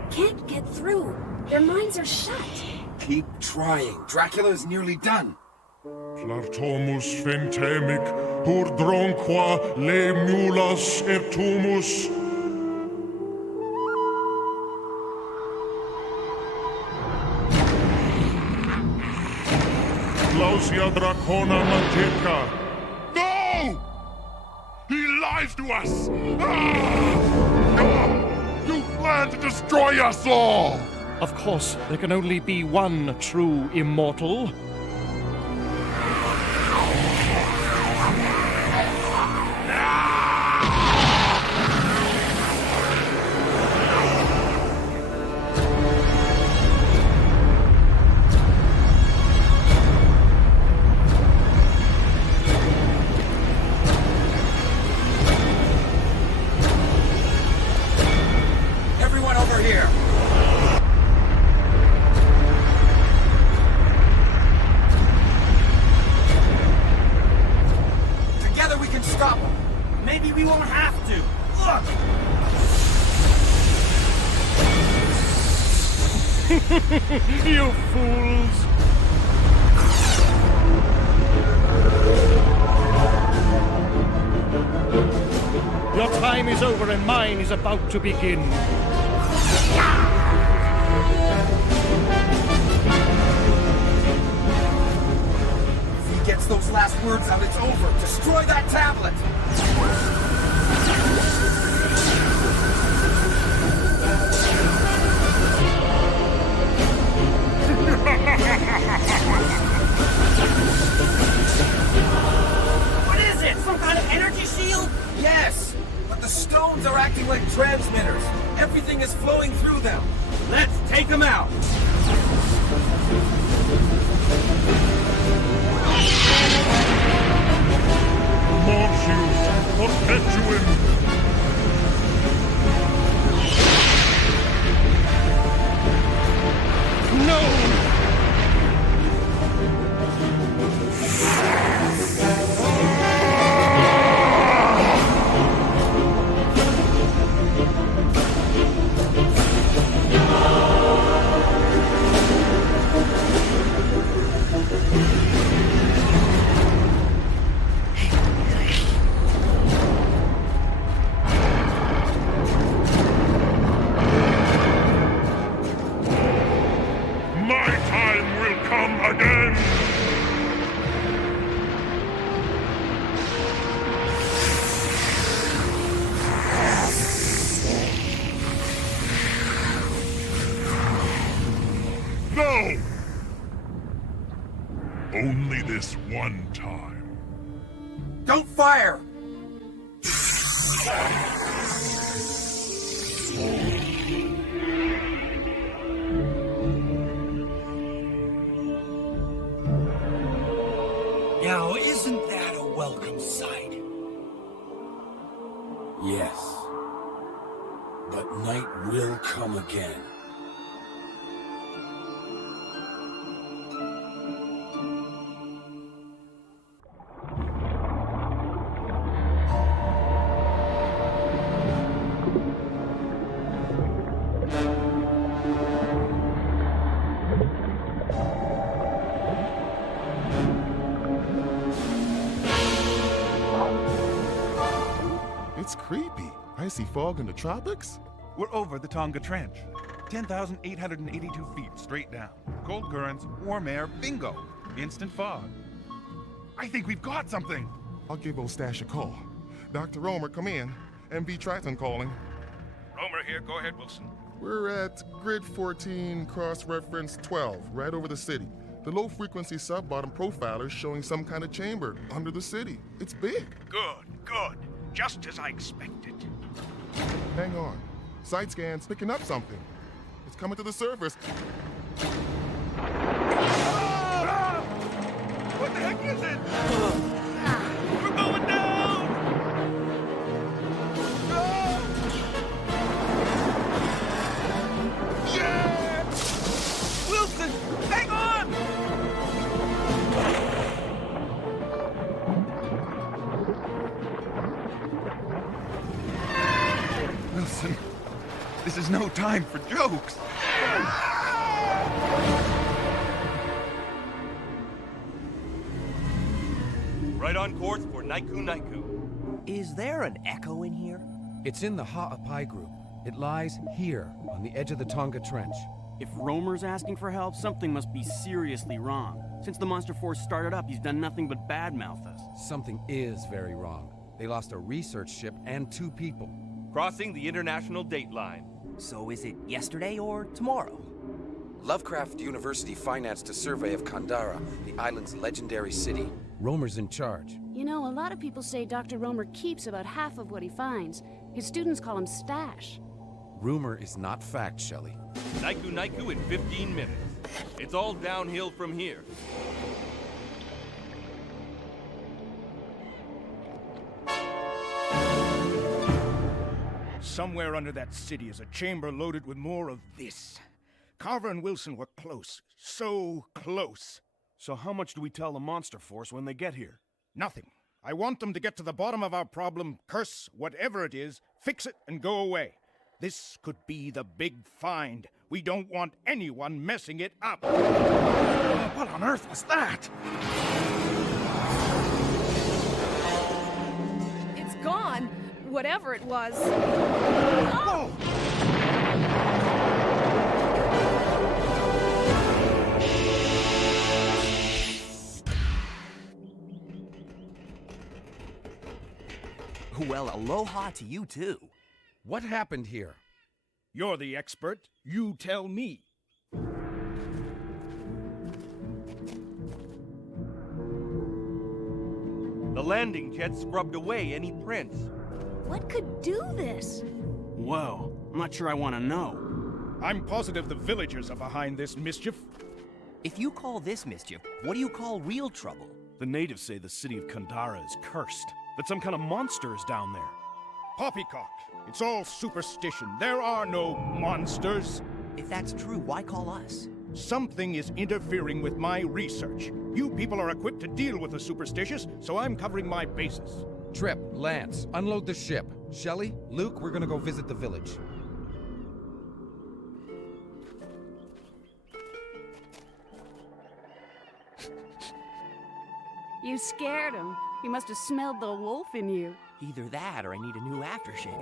Can't get through. Their minds are shut. Keep trying. Dracula is nearly done. Flartomus fentemic, hurdronqua le mulas ertumus. Clausia dracona magica. No! He lies to us! You plan to destroy us all! Of course, there can only be one true immortal. Everyone over here! Together we can stop them! Maybe we won't have to. Look! You fools! Your time is over and mine is about to begin. If he gets those last words out, it's over. Destroy that tablet! What is it? Some kind of energy shield? Yes! But the stones are acting like transmitters. Everything is flowing through them. Let's take them out! Mortius, perpetuum! No! Only this one time. Don't fire! Now, isn't that a welcome sight? Yes. But night will come again. It's creepy. Icy fog in the tropics? We're over the Tonga Trench. 10,882 feet straight down. Cold currents, warm air, bingo. Instant fog. I think we've got something. I'll give Ostash a call. Dr. Romer, come in. MV Triton calling. Romer here. Go ahead, Wilson. We're at grid 14, cross-reference 12, right over the city. The low-frequency sub-bottom profiler's showing some kind of chamber under the city. It's big. Good, good. Just as I expected. Hang on. Side scan's picking up something. It's coming to the surface. What the heck is it? We're going down! Yeah! Wilson, hang on! Wilson, this is no time for jokes. Right on course for Naiku Naiku. Is there an echo in here? It's in the Ha'apai group. It lies here, on the edge of the Tonga Trench. If Romer's asking for help, something must be seriously wrong. Since the Monster Force started up, he's done nothing but badmouth us. Something is very wrong. They lost a research ship and 2 people. Crossing the international date line. So is it yesterday or tomorrow? Lovecraft University financed a survey of Kandara, the island's legendary city. Romer's in charge. You know, a lot of people say Dr. Romer keeps about half of what he finds. His students call him Stash. Rumor is not fact, Shelley. Naiku Naiku in 15 minutes. It's all downhill from here. Somewhere under that city is a chamber loaded with more of this. Carver and Wilson were close. So close. So how much do we tell the Monster Force when they get here? Nothing. I want them to get to the bottom of our problem, curse whatever it is, fix it, and go away. This could be the big find. We don't want anyone messing it up. What on earth was that? It's gone. Whatever it was. Oh! Well, aloha to you, too. What happened here? You're the expert. You tell me. The landing jet scrubbed away any prints. What could do this? Whoa, I'm not sure I want to know. I'm positive the villagers are behind this mischief. If you call this mischief, what do you call real trouble? The natives say the city of Kandara is cursed. That some kind of monster is down there. Poppycock. It's all superstition. There are no monsters. If that's true, why call us? Something is interfering with my research. You people are equipped to deal with the superstitious, so I'm covering my bases. Trip, Lance, unload the ship. Shelley, Luke, we're gonna go visit the village. You scared him. He must have smelled the wolf in you. Either that or I need a new aftershave.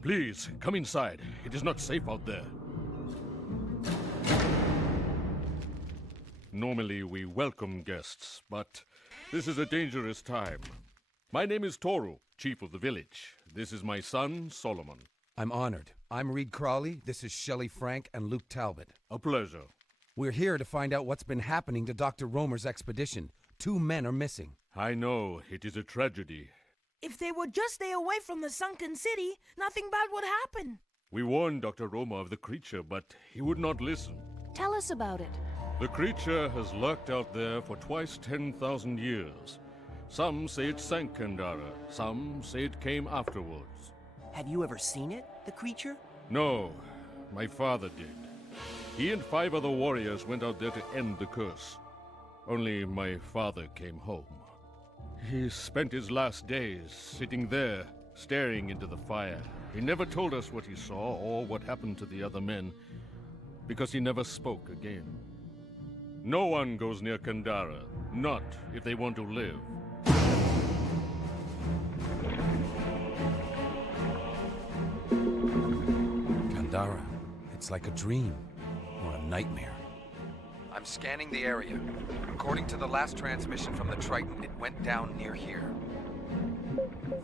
Please, come inside. It is not safe out there. Normally we welcome guests, but this is a dangerous time. My name is Toru, chief of the village. This is my son, Solomon. I'm honored. I'm Reed Crawley. This is Shelley Frank and Luke Talbot. A pleasure. We're here to find out what's been happening to Dr. Romer's expedition. 2 men are missing. I know, it is a tragedy. If they would just stay away from the sunken city, nothing bad would happen. We warned Dr. Romer of the creature, but he would not listen. Tell us about it. The creature has lurked out there for twice 10,000 years. Some say it sank Kandara, some say it came afterwards. Have you ever seen it, the creature? No, my father did. He and 5 other warriors went out there to end the curse. Only my father came home. He spent his last days sitting there, staring into the fire. He never told us what he saw or what happened to the other men, because he never spoke again. No one goes near Kandara, not if they want to live. Kandara, it's like a dream or a nightmare. I'm scanning the area. According to the last transmission from the Triton, it went down near here.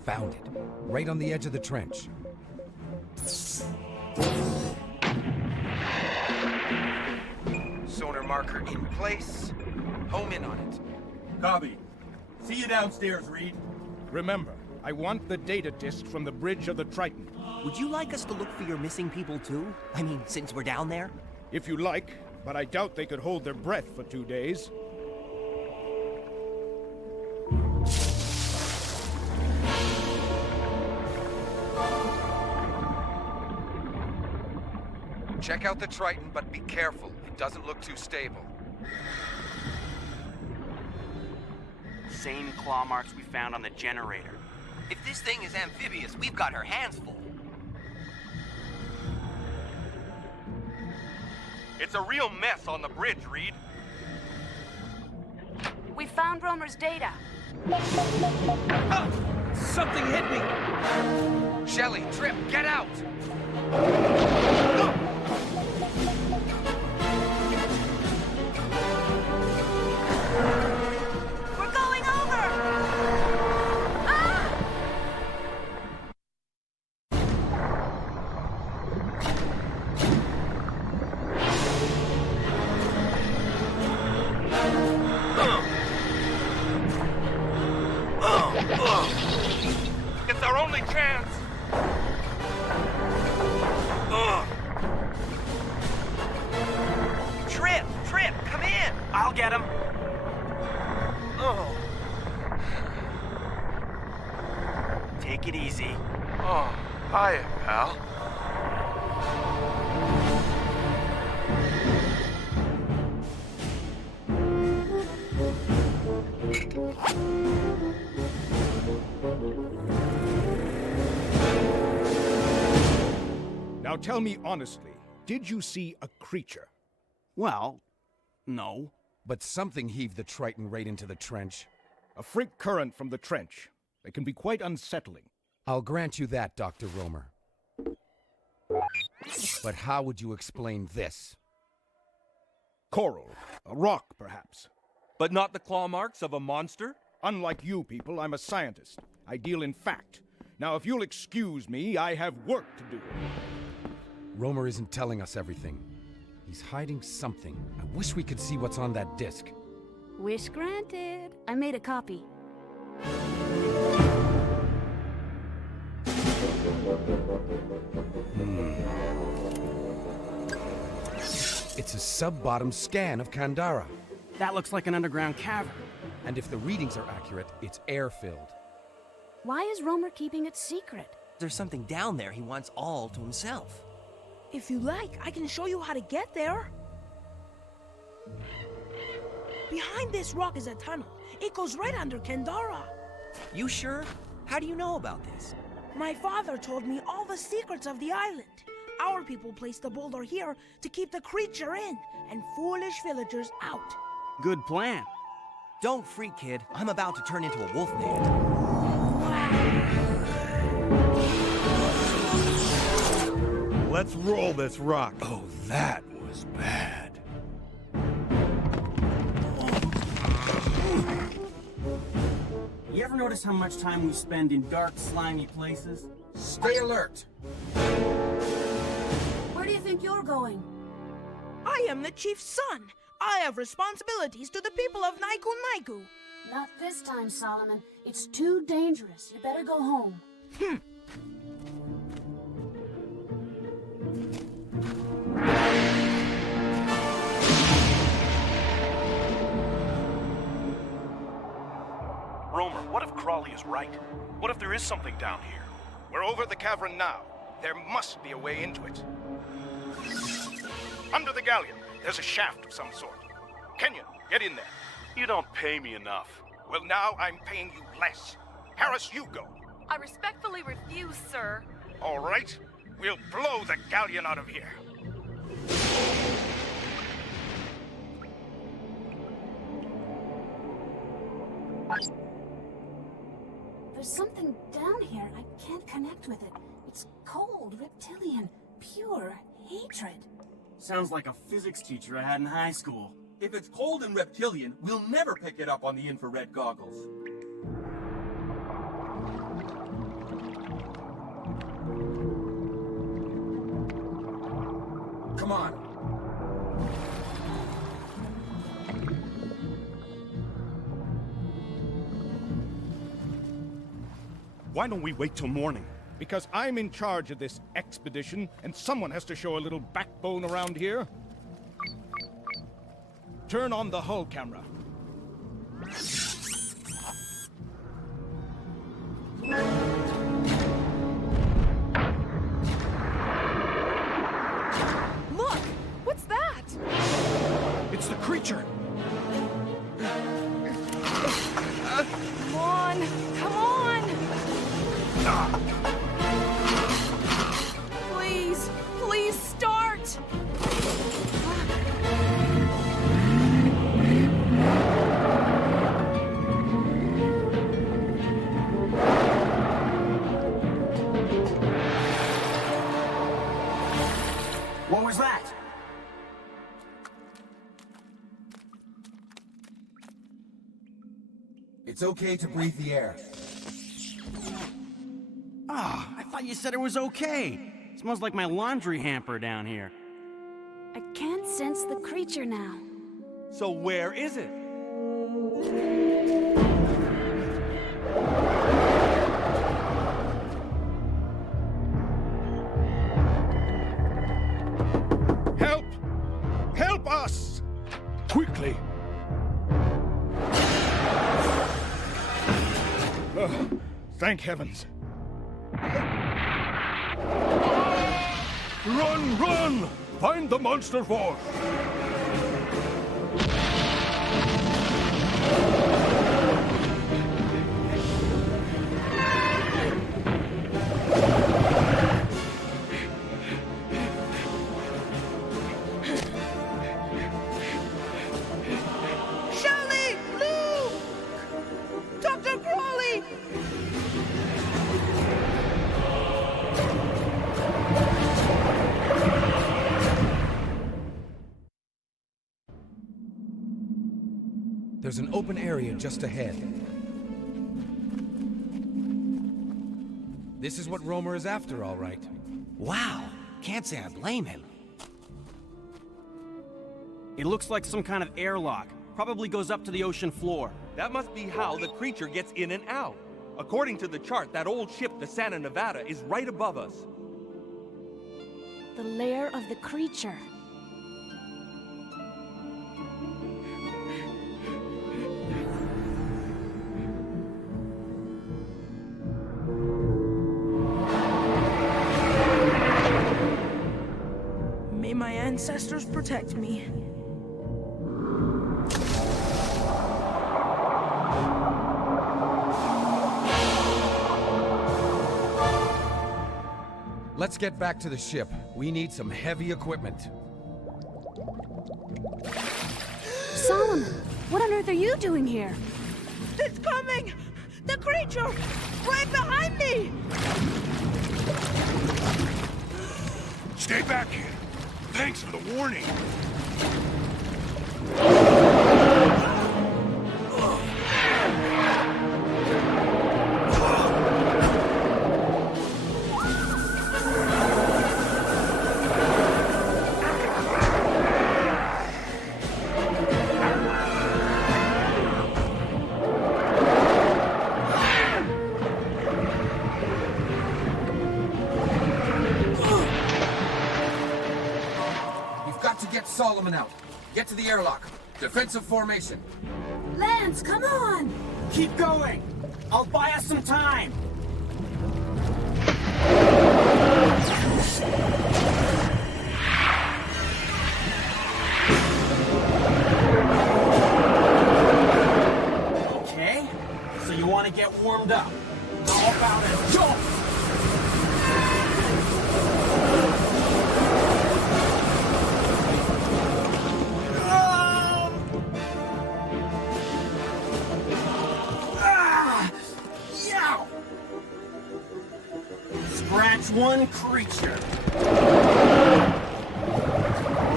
Found it. Right on the edge of the trench. Sonar marker in place. Home in on it. Copy. See you downstairs, Reed. Remember, I want the data disk from the bridge of the Triton. Would you like us to look for your missing people too? I mean, since we're down there? If you like, but I doubt they could hold their breath for 2 days. Check out the Triton, but be careful. It doesn't look too stable. Same claw marks we found on the generator. If this thing is amphibious, we've got her hands full. It's a real mess on the bridge, Reed. We found Romer's data. Something hit me! Shelly, Trip, get out! We're going over! Ah! It's our only chance! Trip, come in! I'll get him. Oh. Take it easy. Oh, hiya, pal. Now tell me honestly, did you see a creature? Well, no. But something heaved the Triton right into the trench. A freak current from the trench. They can be quite unsettling. I'll grant you that, Dr. Romer. But how would you explain this? Coral. A rock, perhaps. But not the claw marks of a monster? Unlike you people, I'm a scientist. I deal in fact. Now, if you'll excuse me, I have work to do. Romer isn't telling us everything. He's hiding something. I wish we could see what's on that disc. Wish granted. I made a copy. It's a sub-bottom scan of Kandara. That looks like an underground cavern. And if the readings are accurate, it's air-filled. Why is Romer keeping it secret? There's something down there he wants all to himself. If you like, I can show you how to get there. Behind this rock is a tunnel. It goes right under Kandara. You sure? How do you know about this? My father told me all the secrets of the island. Our people placed the boulder here to keep the creature in and foolish villagers out. Good plan. Don't freak, kid. I'm about to turn into a wolf man. Let's roll this rock. Oh, that was bad. You ever notice how much time we spend in dark, slimy places? Stay alert. Where do you think you're going? I am the chief's son. I have responsibilities to the people of Naiku Naiku. Not this time, Solomon. It's too dangerous. You better go home. Romer, what if Crawley is right? What if there is something down here? We're over the cavern now. There must be a way into it. Under the galleon, there's a shaft of some sort. Kenyon, get in there. You don't pay me enough. Well, now I'm paying you less. Harris, you go. I respectfully refuse, sir. All right. We'll blow the galleon out of here. There's something down here. I can't connect with it. It's cold, reptilian, pure hatred. Sounds like a physics teacher I had in high school. If it's cold and reptilian, we'll never pick it up on the infrared goggles. Come on. Why don't we wait till morning? Because I'm in charge of this expedition, and someone has to show a little backbone around here. Turn on the hull camera. Look! What's that? It's the creature! Come on! Come on! Please! Please start! What was that? It's okay to breathe the air. Ah, I thought you said it was okay. Smells like my laundry hamper down here. I can't sense the creature now. So where is it? Help! Help us! Quickly! Oh, thank heavens. Run, run! Find the monster force! Shelley! Luke! Dr. Crawley! There's an open area just ahead. This is what Romer is after, all right. Wow, can't say I blame him. It looks like some kind of airlock. Probably goes up to the ocean floor. That must be how the creature gets in and out. According to the chart, that old ship, the Santa Nevada, is right above us. The lair of the creature. May my ancestors protect me. Let's get back to the ship. We need some heavy equipment. Solomon, what on earth are you doing here? It's coming! The creature! Right behind me! Stay back here. Thanks for the warning. Solomon out. Get to the airlock. Defensive formation. Lance, come on! Keep going! I'll buy us some time! Okay, so you want to get warmed up. How about it? Go! Scratch one creature.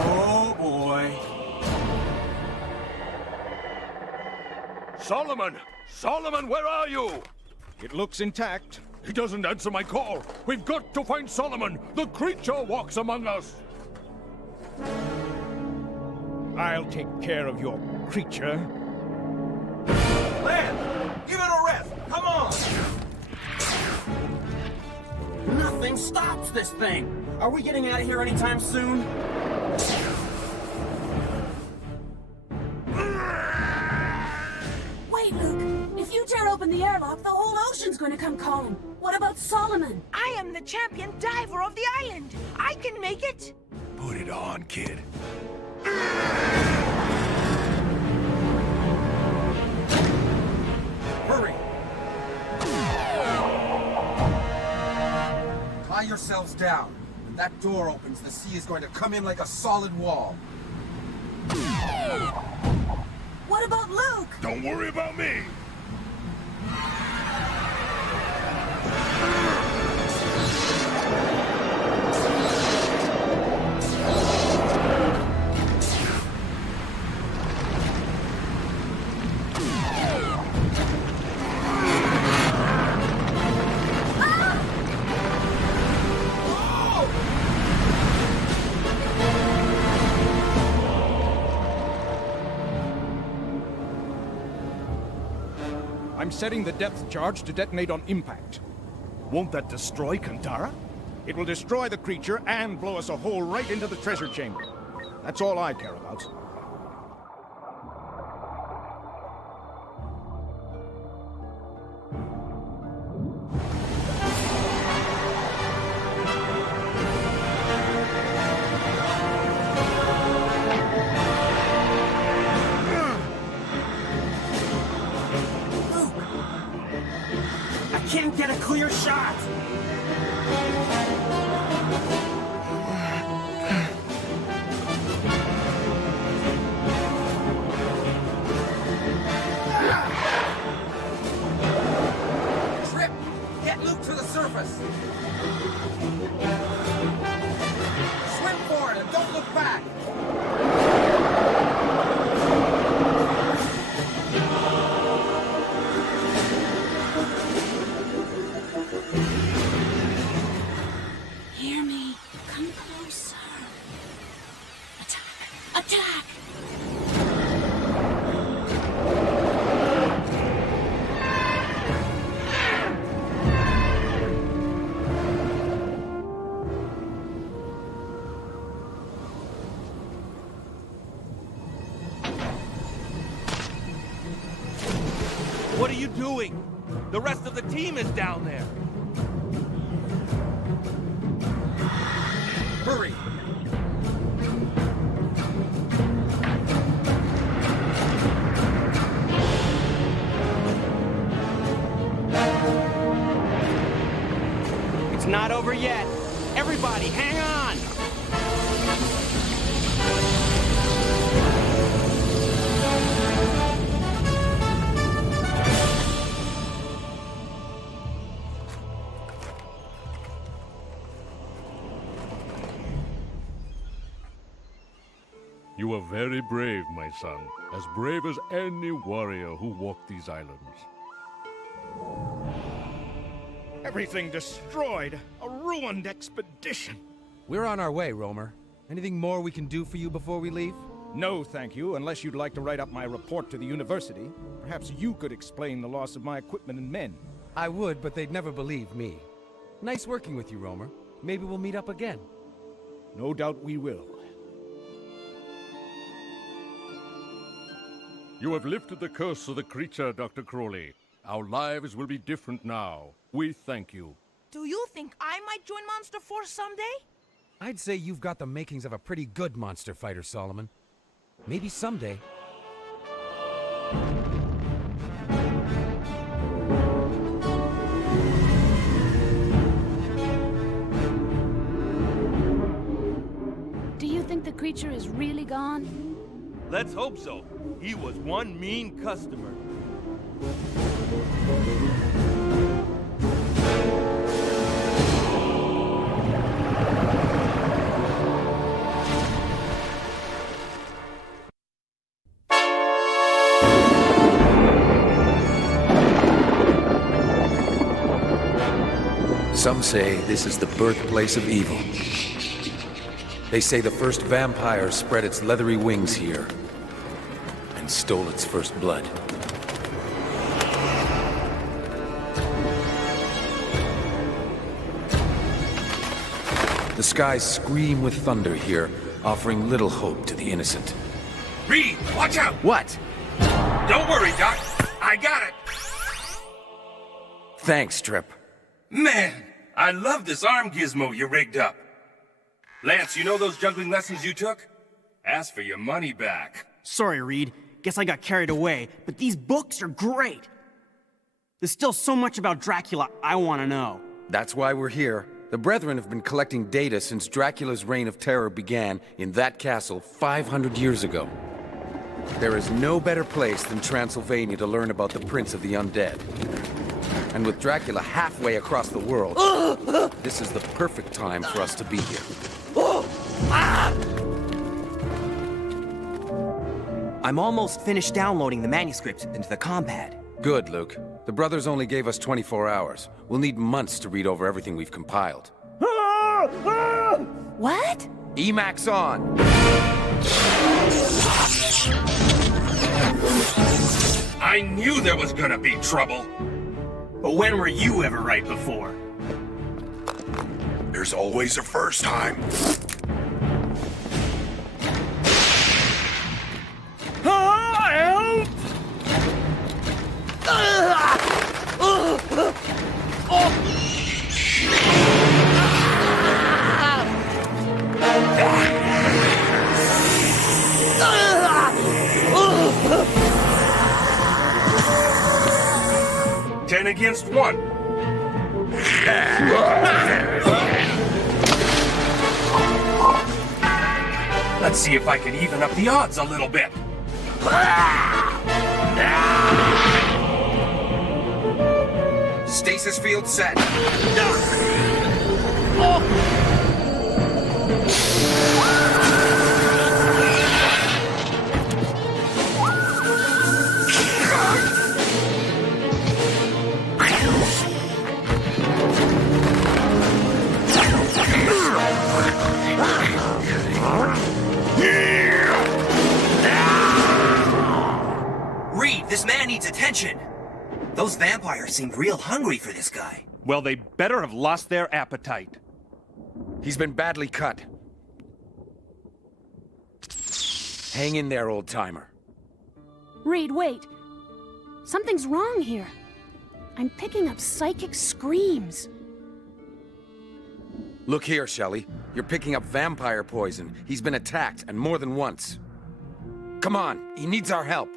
Oh boy. Solomon! Solomon, where are you? It looks intact. He doesn't answer my call. We've got to find Solomon. The creature walks among us. I'll take care of your creature. Lance, give it a rest. Come on. Nothing stops this thing. Are we getting out of here anytime soon? Wait, Luke. If you tear open the airlock, the whole ocean's going to come calling. What about Solomon? I am the champion diver of the island. I can make it. Put it on, kid. Hurry! Tie yourselves down. When that door opens, the sea is going to come in like a solid wall. What about Luke? Don't worry about me. I'm setting the depth charge to detonate on impact. Won't that destroy Kandara? It will destroy the creature and blow us a hole right into the treasure chamber. That's all I care about. Can't get a clear shot! Trip! Get Luke to the surface! Swim for it and don't look back! Hear me. Come closer. Attack! Attack! What are you doing? The rest of the team is down there. Hurry! It's not over yet. Everybody, hang on! You are very brave, my son. As brave as any warrior who walked these islands. Everything destroyed. A ruined expedition. We're on our way, Romer. Anything more we can do for you before we leave? No, thank you, unless you'd like to write up my report to the university. Perhaps you could explain the loss of my equipment and men. I would, but they'd never believe me. Nice working with you, Romer. Maybe we'll meet up again. No doubt we will. You have lifted the curse of the creature, Dr. Crowley. Our lives will be different now. We thank you. Do you think I might join Monster Force someday? I'd say you've got the makings of a pretty good monster fighter, Solomon. Maybe someday. Do you think the creature is really gone? Let's hope so. He was one mean customer. Some say this is the birthplace of evil. They say the first vampire spread its leathery wings here and stole its first blood. The skies scream with thunder here, offering little hope to the innocent. Reed, watch out! What? Don't worry, Doc. I got it. Thanks, Trip. Man, I love this arm gizmo you rigged up. Lance, you know those juggling lessons you took? Ask for your money back. Sorry, Reed. Guess I got carried away, but these books are great. There's still so much about Dracula I want to know. That's why we're here. The Brethren have been collecting data since Dracula's reign of terror began in that castle 500 years ago. There is no better place than Transylvania to learn about the Prince of the Undead. And with Dracula halfway across the world, this is the perfect time for us to be here. I'm almost finished downloading the manuscript into the compad. Good, Luke. The brothers only gave us 24 hours. We'll need months to read over everything we've compiled. What? Emacs on! I knew there was gonna be trouble. But when were you ever right before? There's always a first time. Help! 10 against 1. Let's see if I can even up the odds a little bit. Stasis field set. Reed, this man needs attention. Those vampires seemed real hungry for this guy. Well, they better have lost their appetite. He's been badly cut. Hang in there, old-timer. Reed, wait. Something's wrong here. I'm picking up psychic screams. Look here, Shelley. You're picking up vampire poison. He's been attacked, and more than once. Come on, he needs our help.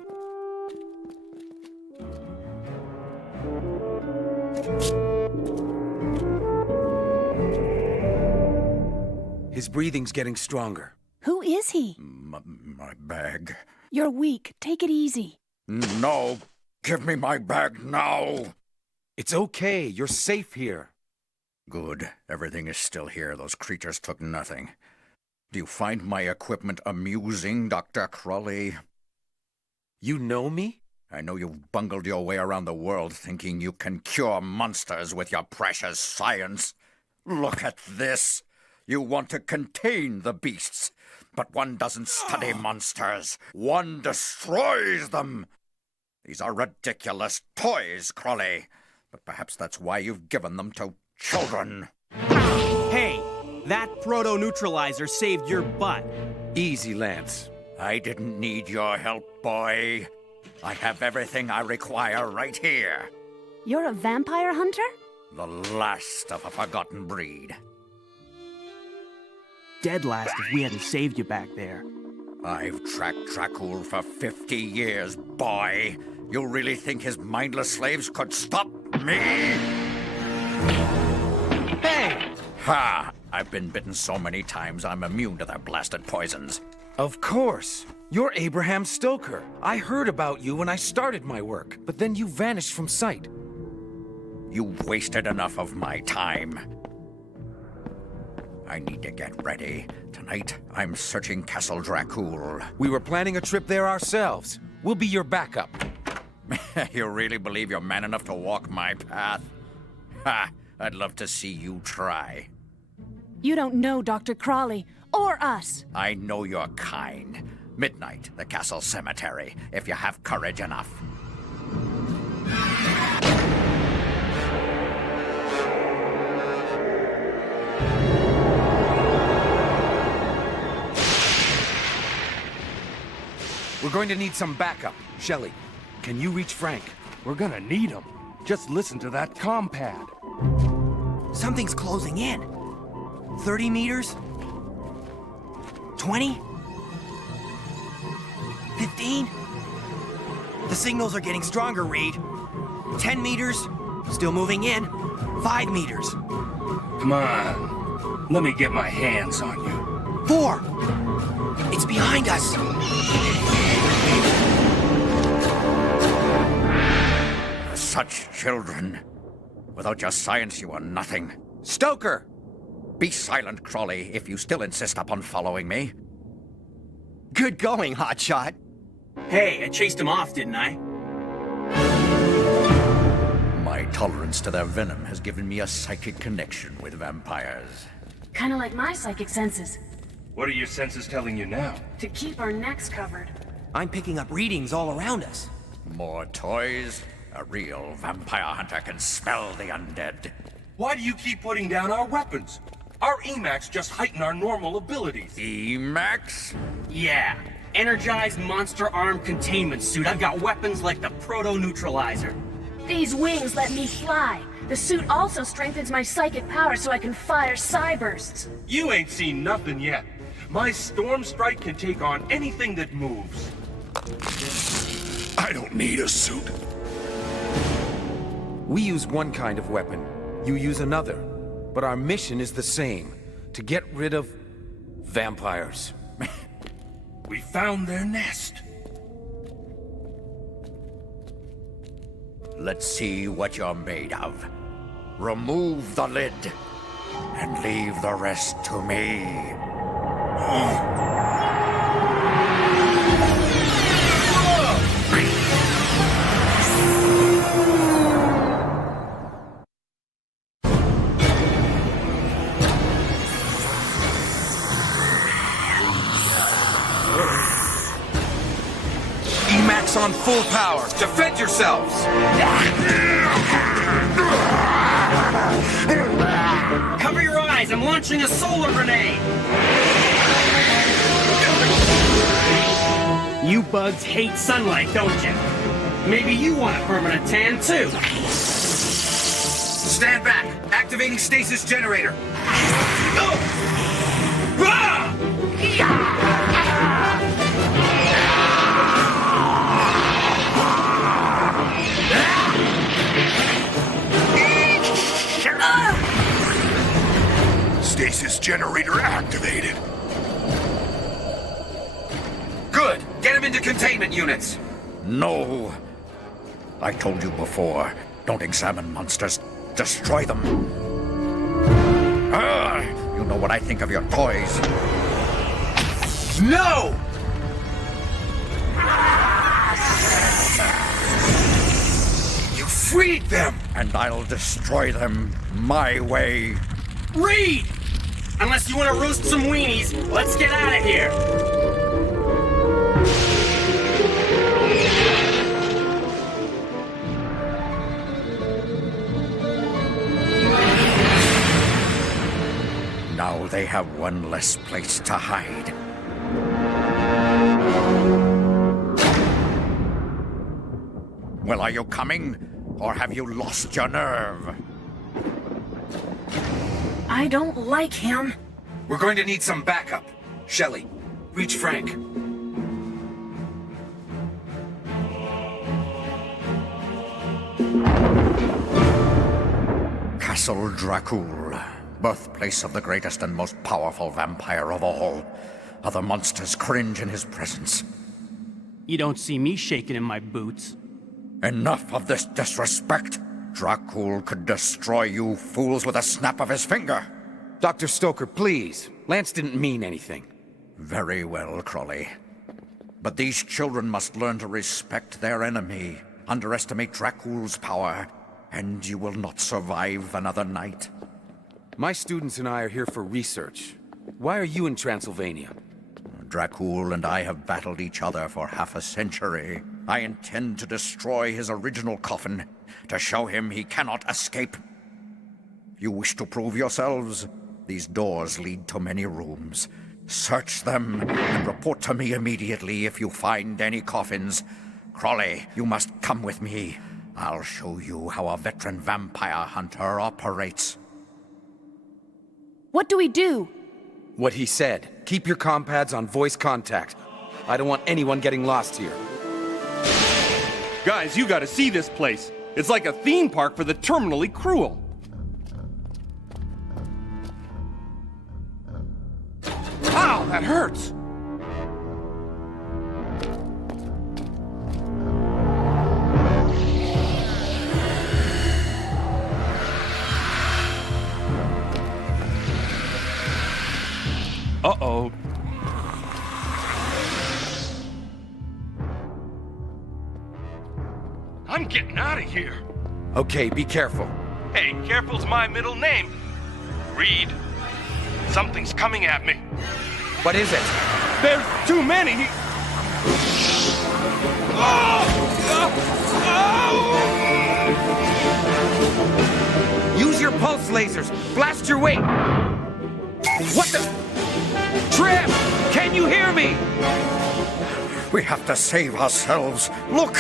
His breathing's getting stronger. Who is he? My bag. You're weak. Take it easy. No, give me my bag now. It's okay. You're safe here. Good. Everything is still here. Those creatures took nothing. Do you find my equipment amusing, Dr. Crowley? You know me? I know you've bungled your way around the world thinking you can cure monsters with your precious science. Look at this. You want to contain the beasts, but one doesn't study monsters. One destroys them. These are ridiculous toys, Crowley. But perhaps that's why you've given them to children. Hey, that proto-neutralizer saved your butt. Easy, Lance. I didn't need your help, boy. I have everything I require right here. You're a vampire hunter? The last of a forgotten breed. Dead last if we hadn't saved you back there. I've tracked Dracula for 50 years, boy. You really think his mindless slaves could stop me? Hey! Ha! I've been bitten so many times I'm immune to their blasted poisons. Of course. You're Abraham Stoker. I heard about you when I started my work, but then you vanished from sight. You've wasted enough of my time. I need to get ready. Tonight, I'm searching Castle Dracula. We were planning a trip there ourselves. We'll be your backup. You really believe you're man enough to walk my path? Ha! I'd love to see you try. You don't know Dr. Crawley, or us. I know your kind. Midnight, the castle cemetery, if you have courage enough. We're going to need some backup. Shelley, can you reach Frank? We're gonna need him. Just listen to that comm pad. Something's closing in. 30 meters? 20? 15? The signals are getting stronger, Reed. 10 meters? Still moving in. 5 meters. Come on. Let me get my hands on you. 4! It's behind us! Such children. Without your science, you are nothing. Stoker! Be silent, Crawley, if you still insist upon following me. Good going, hotshot. Hey, I chased him off, didn't I? My tolerance to their venom has given me a psychic connection with vampires. Kinda like my psychic senses. What are your senses telling you now? To keep our necks covered. I'm picking up readings all around us. More toys? A real vampire hunter can smell the undead. Why do you keep putting down our weapons? Our Emacs just heighten our normal abilities. Emacs? Yeah. Energized monster arm containment suit. I've got weapons like the proto-neutralizer. These wings let me fly. The suit also strengthens my psychic power so I can fire psybursts. You ain't seen nothing yet. My Storm Strike can take on anything that moves. I don't need a suit. We use one kind of weapon. You use another. But our mission is the same. To get rid of vampires. We found their nest. Let's see what you're made of. Remove the lid, and leave the rest to me. Emacs on full power. Defend yourselves! Cover your eyes, I'm launching a solar grenade! You bugs hate sunlight, don't you? Maybe you want a permanent tan, too. Stand back! Activating stasis generator! Stasis generator activated. Good! Get him into containment units! No. I told you before, don't examine monsters. Destroy them. You know what I think of your toys. No! You freed them! And I'll destroy them my way. Reed! Unless you want to roast some weenies, let's get out of here! Now they have one less place to hide. Well, are you coming? Or have you lost your nerve? I don't like him. We're going to need some backup. Shelley, reach Frank. Castle Dracula, birthplace of the greatest and most powerful vampire of all. Other monsters cringe in his presence. You don't see me shaking in my boots. Enough of this disrespect. Dracula could destroy you fools with a snap of his finger. Dr. Stoker, please. Lance didn't mean anything. Very well, Crowley. But these children must learn to respect their enemy, underestimate Dracula's power, and you will not survive another night. My students and I are here for research. Why are you in Transylvania? Dracula and I have battled each other for half a century. I intend to destroy his original coffin, to show him he cannot escape. You wish to prove yourselves? These doors lead to many rooms. Search them and report to me immediately if you find any coffins. Crawley, you must come with me. I'll show you how a veteran vampire hunter operates. What do we do? What he said. Keep your compads on voice contact. I don't want anyone getting lost here. Guys, you gotta see this place. It's like a theme park for the terminally cruel. Ow, that hurts! Uh-oh. I'm getting out of here. Okay, be careful. Hey, careful's my middle name. Reed. Something's coming at me. What is it? There's too many! Use your pulse lasers! Blast your way! What the? Trip! Can you hear me? We have to save ourselves. Look!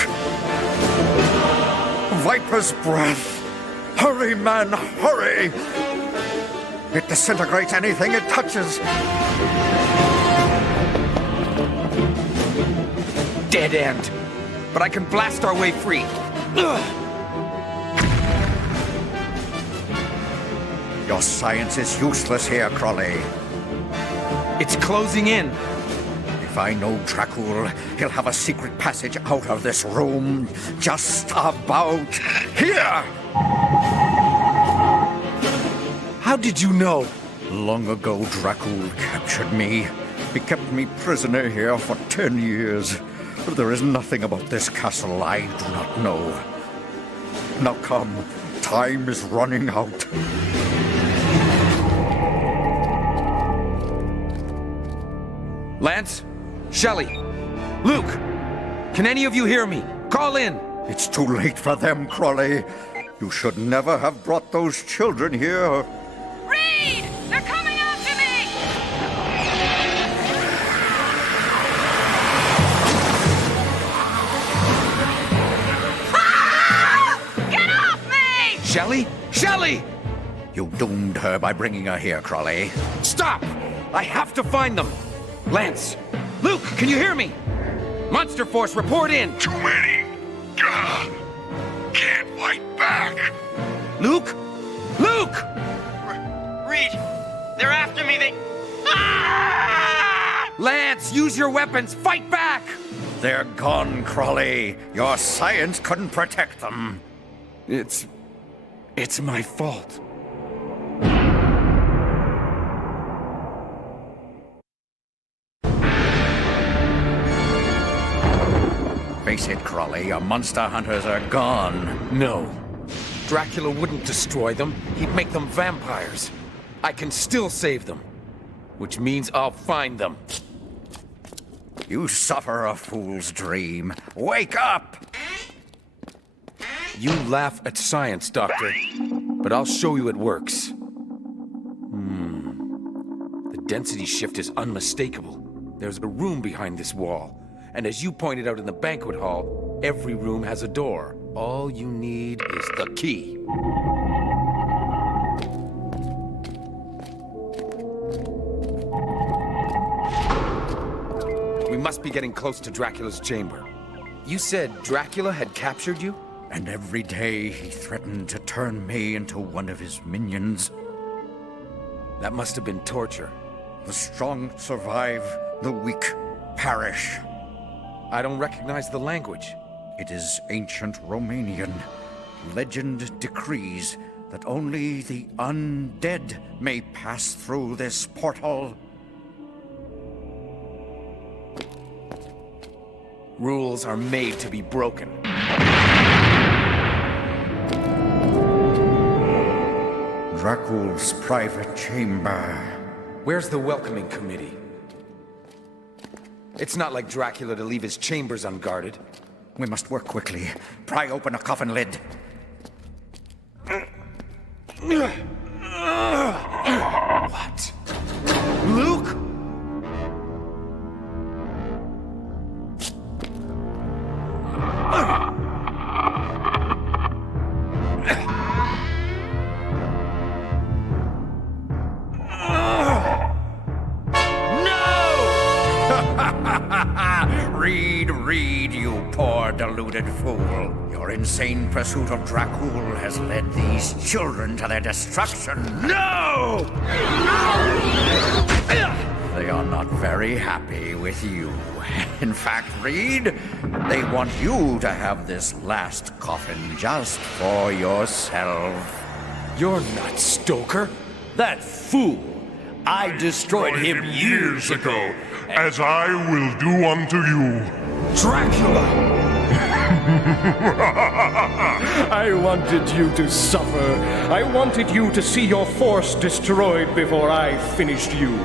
Viper's breath! Hurry, man, hurry! It disintegrates anything it touches. Dead end. But I can blast our way free. Your science is useless here, Crowley. It's closing in. If I know Dracula, he'll have a secret passage out of this room. Just about here! How did you know? Long ago, Dracula captured me. He kept me prisoner here for 10 years. But there is nothing about this castle I do not know. Now come, time is running out. Lance? Shelley? Luke? Can any of you hear me? Call in! It's too late for them, Crowley. You should never have brought those children here. Reed! They're coming after me! Ah! Get off me! Shelley? Shelley! You doomed her by bringing her here, Crowley. Stop! I have to find them! Lance! Luke, can you hear me? Monster Force, report in! Too many. Gah. Can't fight back. Luke? Luke! Reed! They're after me, they... Lance, use your weapons! Fight back! They're gone, Crowley. Your science couldn't protect them. It's my fault. Face it, Crowley, your monster hunters are gone. No. Dracula wouldn't destroy them. He'd make them vampires. I can still save them. Which means I'll find them. You suffer a fool's dream. Wake up! You laugh at science, Doctor. But I'll show you it works. The density shift is unmistakable. There's a room behind this wall. And as you pointed out in the banquet hall, Every room has a door. All you need is the key. We must be getting close to Dracula's chamber. You said Dracula had captured you? And every day he threatened to turn me into one of his minions. That must have been torture. The strong survive, the weak perish. I don't recognize the language. It is ancient Romanian. Legend decrees that only the undead may pass through this portal. Rules are made to be broken. Dracula's private chamber. Where's the welcoming committee? It's not like Dracula to leave his chambers unguarded. We must work quickly. Pry open a coffin lid. What? Luke? Read, you poor deluded fool. Your insane pursuit of Dracula has led these children to their destruction. No! They are not very happy with you. In fact, Reed, they want you to have this last coffin just for yourself. You're not Stoker. That fool! I destroyed him years ago, as I will do unto you. Dracula! I wanted you to suffer. I wanted you to see your force destroyed before I finished you.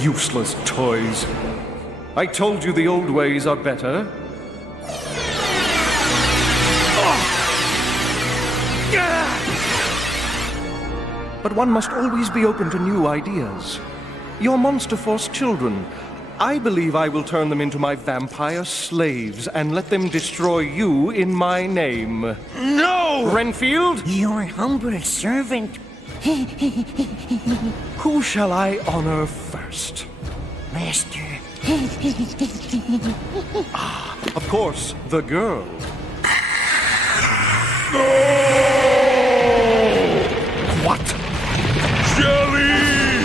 Useless toys. I told you the old ways are better. But one must always be open to new ideas. Your Monster Force children, I believe I will turn them into my vampire slaves and let them destroy you in my name. No! Renfield? Your humble servant. Who shall I honor first? Master. Of course, the girl. What? Jelly!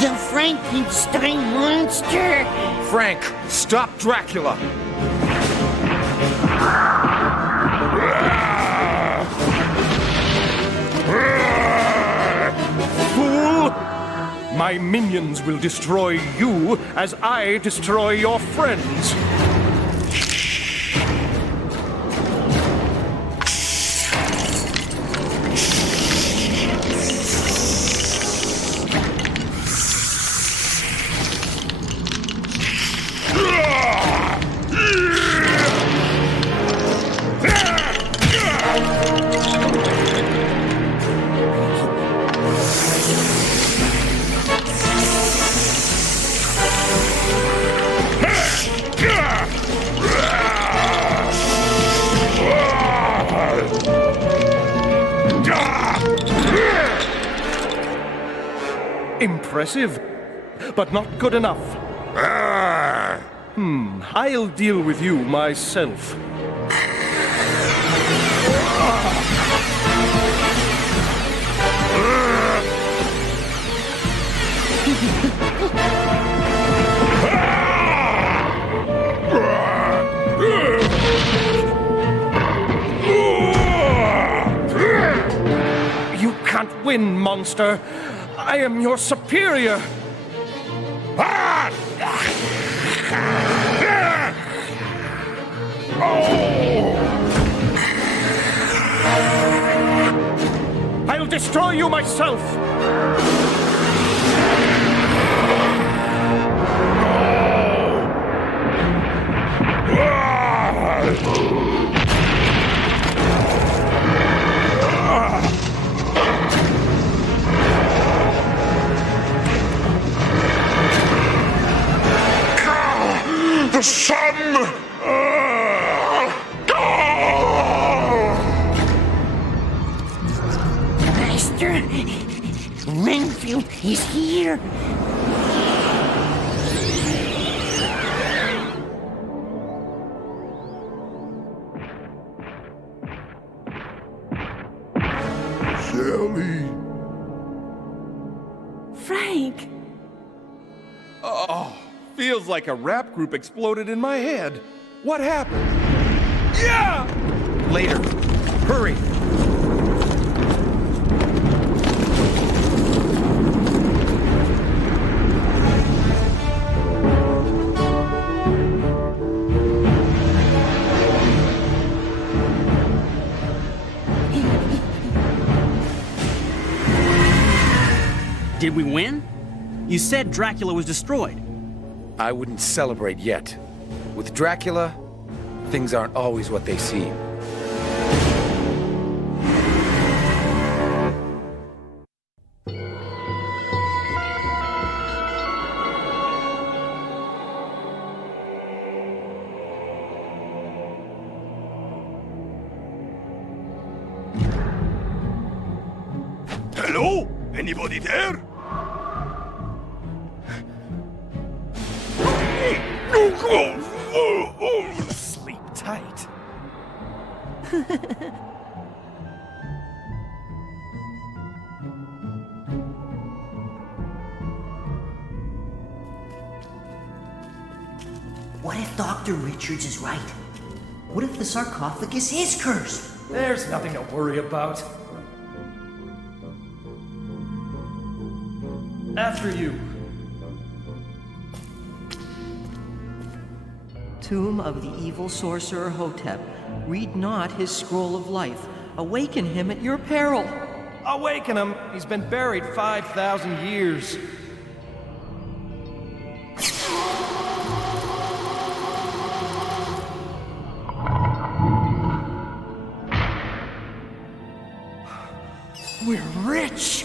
The Frankenstein monster! Frank, stop Dracula! Fool! My minions will destroy you as I destroy your friends. Impressive, but not good enough. I'll deal with you myself. You can't win, monster. I am your superior. I'll destroy you myself. sun! Master, Renfield is here. Shelly. Frank! Oh, feels like a rap group exploded in my head. What happened? Yeah! Later. Hurry! Did we win? You said Dracula was destroyed. I wouldn't celebrate yet. With Dracula, things aren't always what they seem. Hello? Anybody there? Sleep tight. What if Dr. Richards is right? What if the sarcophagus is cursed? There's nothing to worry about. After you. Tomb of the evil sorcerer Hotep, read not his scroll of life. Awaken him at your peril. Awaken him. He's been buried 5,000 years. We're rich.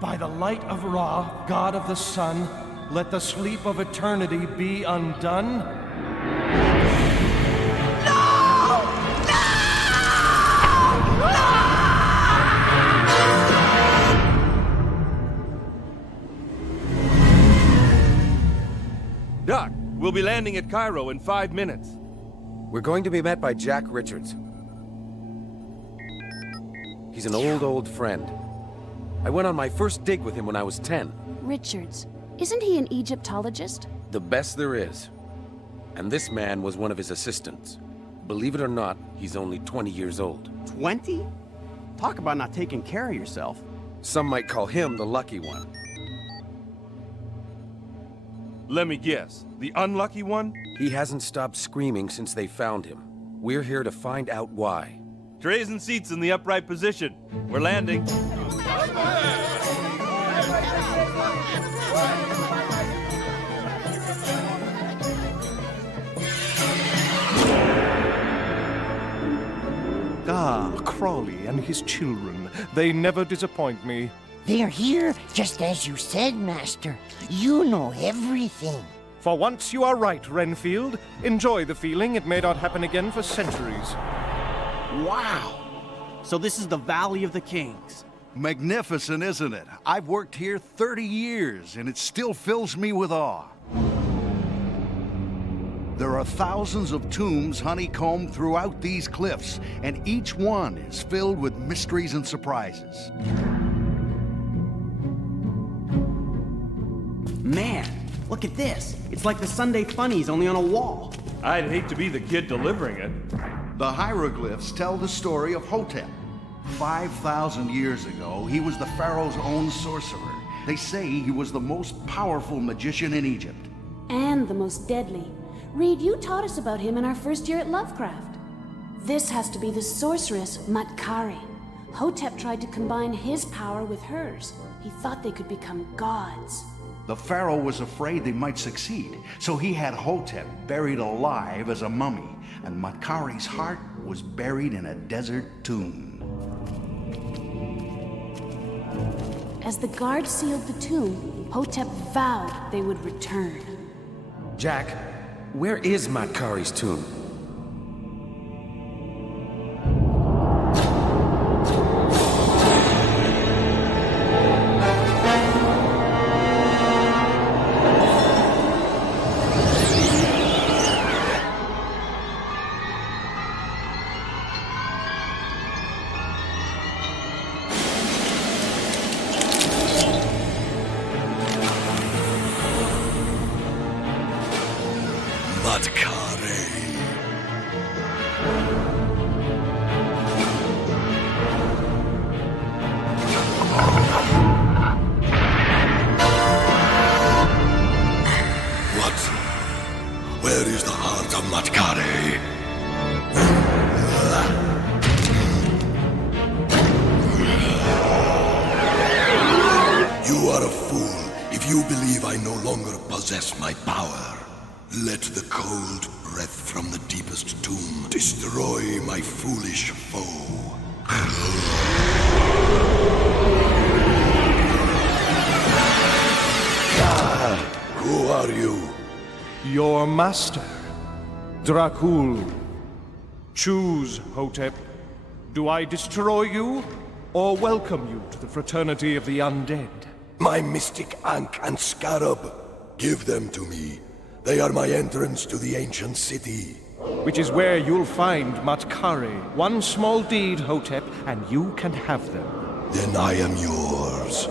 By the light of Ra, god of the sun, let the sleep of eternity be undone. Doc, we'll be landing at Cairo in 5 minutes. We're going to be met by Jack Richards. He's an old friend. I went on my first dig with him when I was 10. Richards. Isn't he an Egyptologist? The best there is. And this man was one of his assistants. Believe it or not, he's only 20 years old. 20? Talk about not taking care of yourself. Some might call him the lucky one. Let me guess. The unlucky one? He hasn't stopped screaming since they found him. We're here to find out why. Trays and seats in the upright position. We're landing. Ah, Crawley and his children. They never disappoint me. They're here just as you said, Master. You know everything. For once you are right, Renfield. Enjoy the feeling it may not happen again for centuries. Wow! So this is the Valley of the Kings. Magnificent, isn't it? I've worked here 30 years, and it still fills me with awe. There are thousands of tombs honeycombed throughout these cliffs, and each one is filled with mysteries and surprises. Man, look at this. It's like the Sunday Funnies, only on a wall. I'd hate to be the kid delivering it. The hieroglyphs tell the story of Hotep. 5,000 years ago, he was the pharaoh's own sorcerer. They say he was the most powerful magician in Egypt. And the most deadly. Reed, you taught us about him in our first year at Lovecraft. This has to be the sorceress Matkari. Hotep tried to combine his power with hers. He thought they could become gods. The pharaoh was afraid they might succeed, so he had Hotep buried alive as a mummy, and Matkari's heart was buried in a desert tomb. As the guards sealed the tomb, Hotep vowed they would return. Jack, where is Matkari's tomb? Where is the heart of Matkare? You are a fool if you believe I no longer possess my power. Let the cold breath from the deepest tomb destroy my foolish foe. Who are you? Your master, Dracula. Choose, Hotep. Do I destroy you, or welcome you to the fraternity of the undead? My mystic Ankh and Scarab. Give them to me. They are my entrance to the ancient city. Which is where you'll find Matkare. One small deed, Hotep, and you can have them. Then I am yours.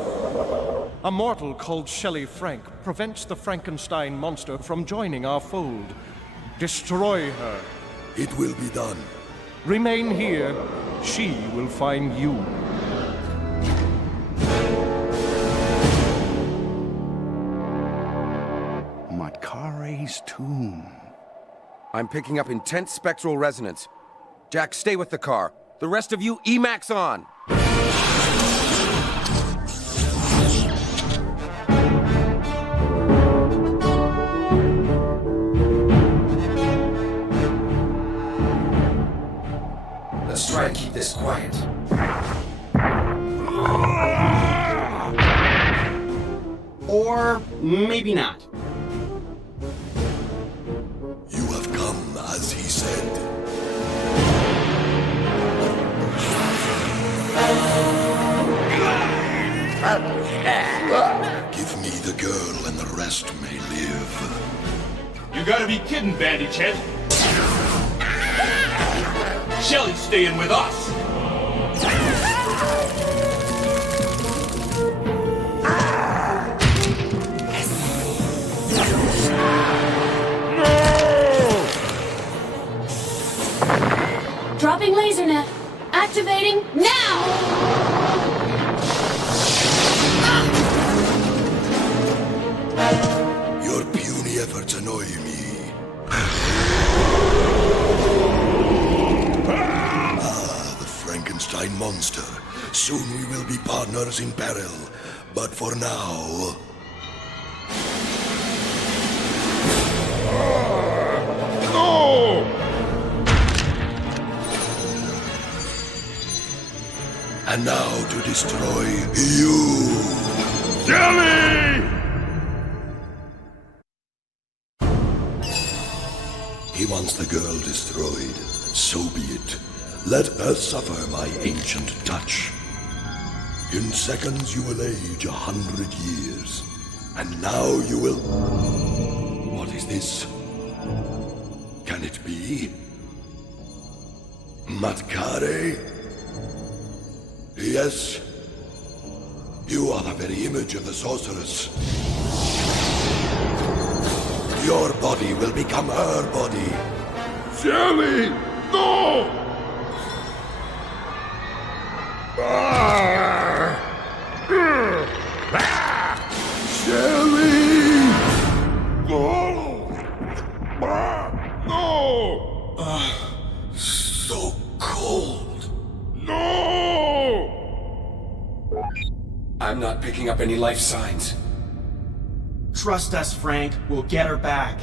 A mortal called Shelley Frank prevents the Frankenstein monster from joining our fold. Destroy her. It will be done. Remain here. She will find you. Matkare's tomb. I'm picking up intense spectral resonance. Jack, stay with the car. The rest of you, Emax on! Let's try and keep this quiet. Or maybe not. You have come as he said. Give me the girl and the rest may live. You gotta be kidding, Bandage Head. Shelly's staying with us. Dropping laser net. Activating now! Your puny efforts annoy me. The Frankenstein monster. Soon we will be partners in peril. But for now... No! And now to destroy you. Jelly! He wants the girl destroyed. So be it. Let her suffer my ancient touch. In seconds you will age 100 years. And now you will... What is this? Can it be? Matkare? Yes. You are the very image of the sorceress. Your body will become her body. Jelly! No! Jelly! No! No! So cold. No! I'm not picking up any life signs. Trust us, Frank. We'll get her back.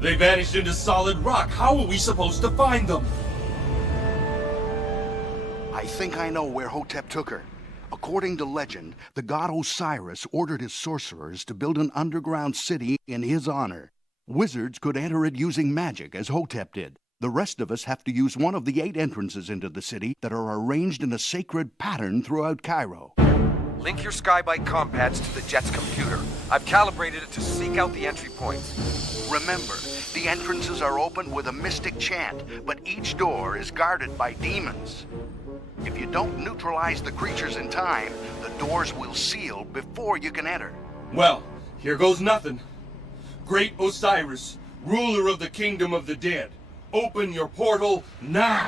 They vanished into solid rock. How are we supposed to find them? I think I know where Hotep took her. According to legend, the god Osiris ordered his sorcerers to build an underground city in his honor. Wizards could enter it using magic, as Hotep did. The rest of us have to use one of the 8 entrances into the city that are arranged in a sacred pattern throughout Cairo. Link your Skybite compads to the jet's computer. I've calibrated it to seek out the entry points. Remember, the entrances are opened with a mystic chant, but each door is guarded by demons. If you don't neutralize the creatures in time, the doors will seal before you can enter. Well, here goes nothing. Great Osiris, ruler of the kingdom of the dead, open your portal now!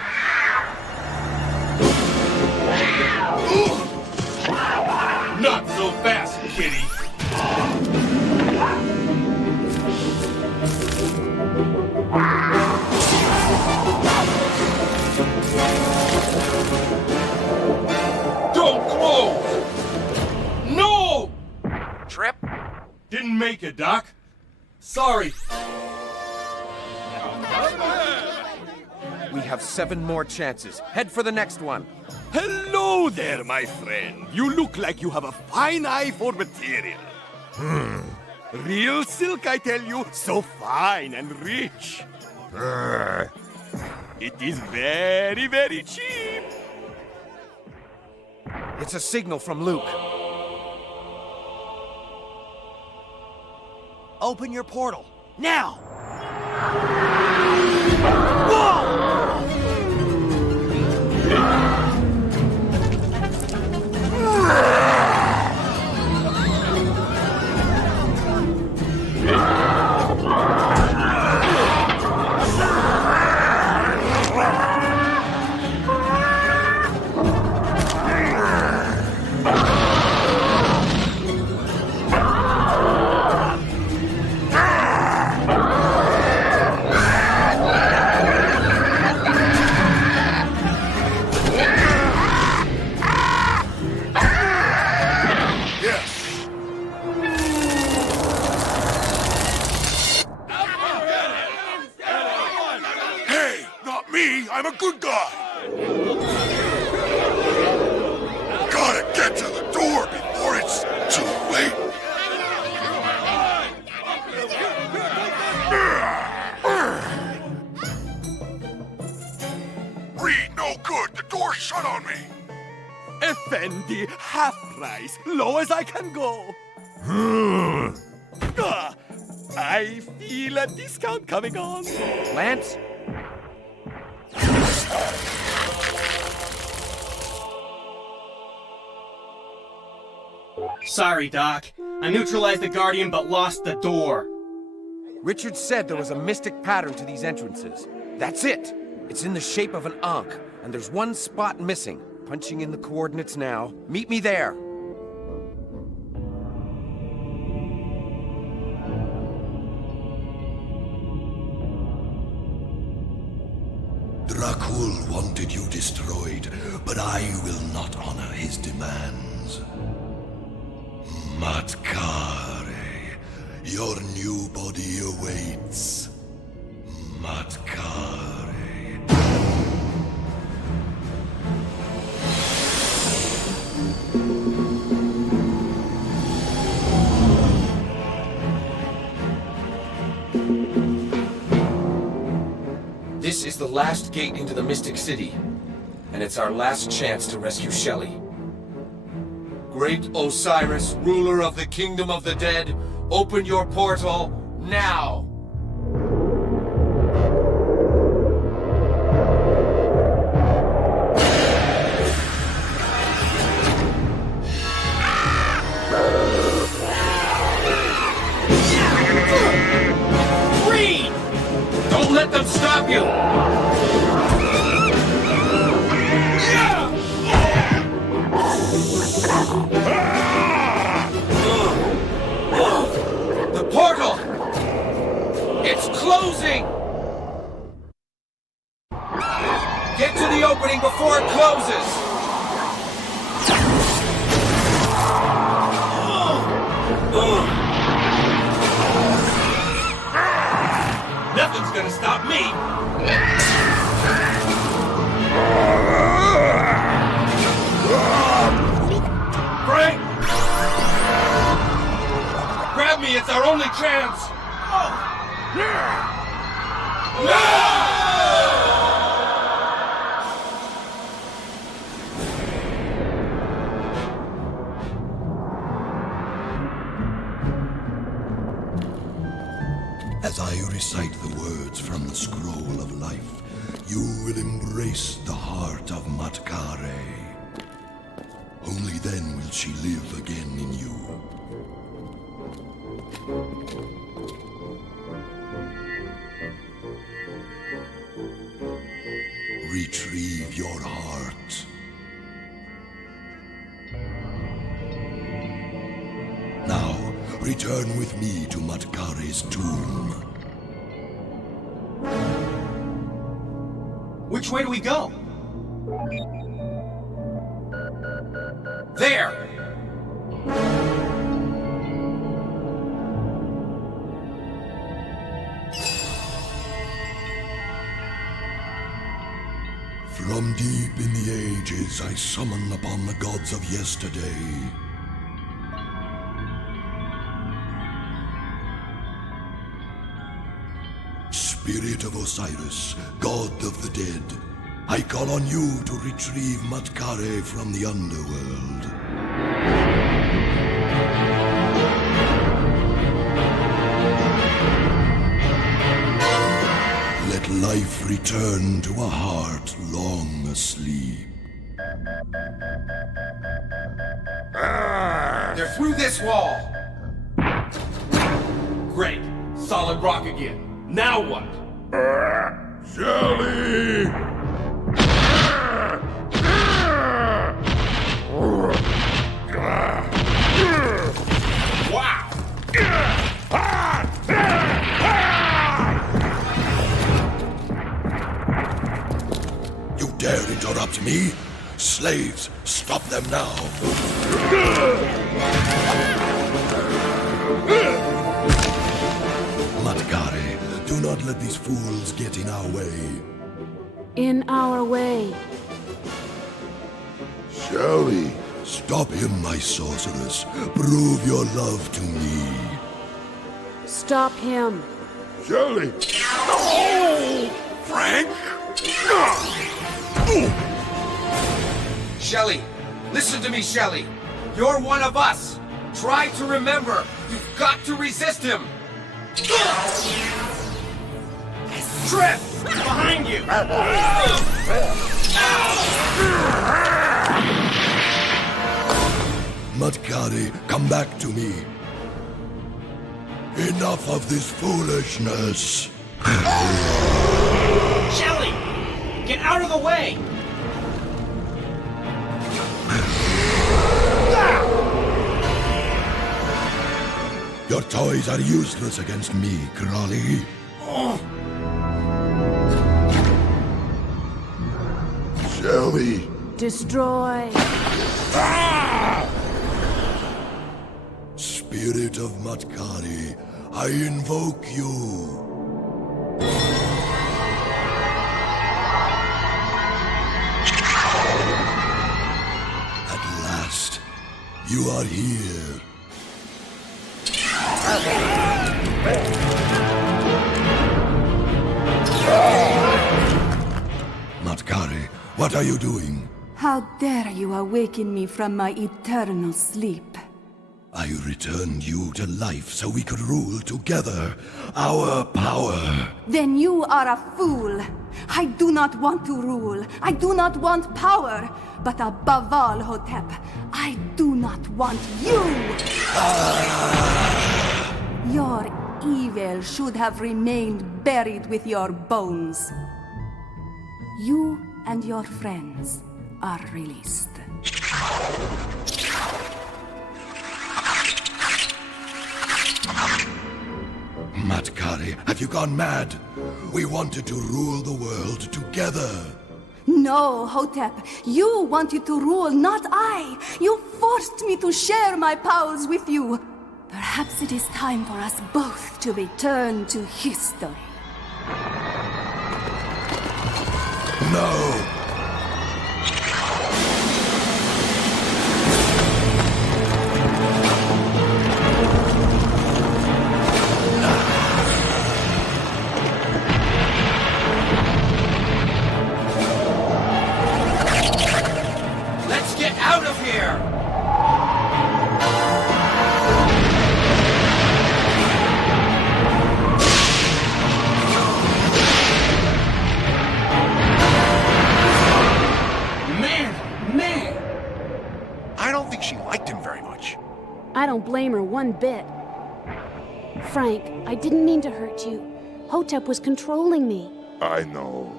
Not so fast, kitty! Don't close! No! Trip? Didn't make it, Doc. Sorry. We have 7 more chances. Head for the next one. Hello there, my friend. You look like you have a fine eye for material. Real silk, I tell you, so fine and rich. It is very, very cheap. It's a signal from Luke. Open your portal, now! Whoa! I'm a good guy. Gotta get to the door before it's too late. Reed, no good. The door's shut on me. Effendi, half price, low as I can go. I feel a discount coming on. Lance? Sorry, Doc. I neutralized the Guardian but lost the door. Richard said there was a mystic pattern to these entrances. That's it. It's in the shape of an Ankh, and there's one spot missing. Punching in the coordinates now. Meet me there. Dracula wanted you destroyed, but I will not honor his demands. Matkare, your new body awaits. Matkare. This is the last gate into the Mystic City, and it's our last chance to rescue Shelley. Great Osiris, ruler of the kingdom of the dead, open your portal now! Reed! Don't let them stop you! The portal! It's closing! Get to the opening before it closes! Nothing's gonna stop me! our only chance! As I recite the words from the scroll of life, you will embrace the heart of Matkare. Only then will she live again in you. Retrieve your heart. Now, return with me to Matkare's tomb. Which way do we go? There! From deep in the ages, I summon upon the gods of yesterday. Spirit of Osiris, god of the dead, I call on you to retrieve Matkare from the underworld. Let life return to a heart long asleep. They're through this wall! Great. Solid rock again. Now what? Shelly! Wow! You dare interrupt me? Slaves, stop them now! Matkare, do not let these fools get in our way. In our way. Shelly! Stop him, my sorceress. Prove your love to me. Stop him. Shelly! No! Frank? Shelly! Listen to me, Shelly! You're one of us! Try to remember! You've got to resist him! Trip! Behind you! Matkare, come back to me. Enough of this foolishness. Shelly! Get out of the way! Your toys are useless against me, Crawley. Shelly. Destroy. Spirit of Matkare, I invoke you. At last, you are here. Matkare, what are you doing? How dare you awaken me from my eternal sleep? I returned you to life so we could rule together. Our power. Then you are a fool. I do not want to rule. I do not want power. But above all, Hotep, I do not want you. Your evil should have remained buried with your bones. You and your friends are released. Matkare, have you gone mad? We wanted to rule the world together. No, Hotep. You wanted to rule, not I. You forced me to share my powers with you. Perhaps it is time for us both to return to history. No! don't blame her one bit. Frank, I didn't mean to hurt you. Hotep was controlling me. I know.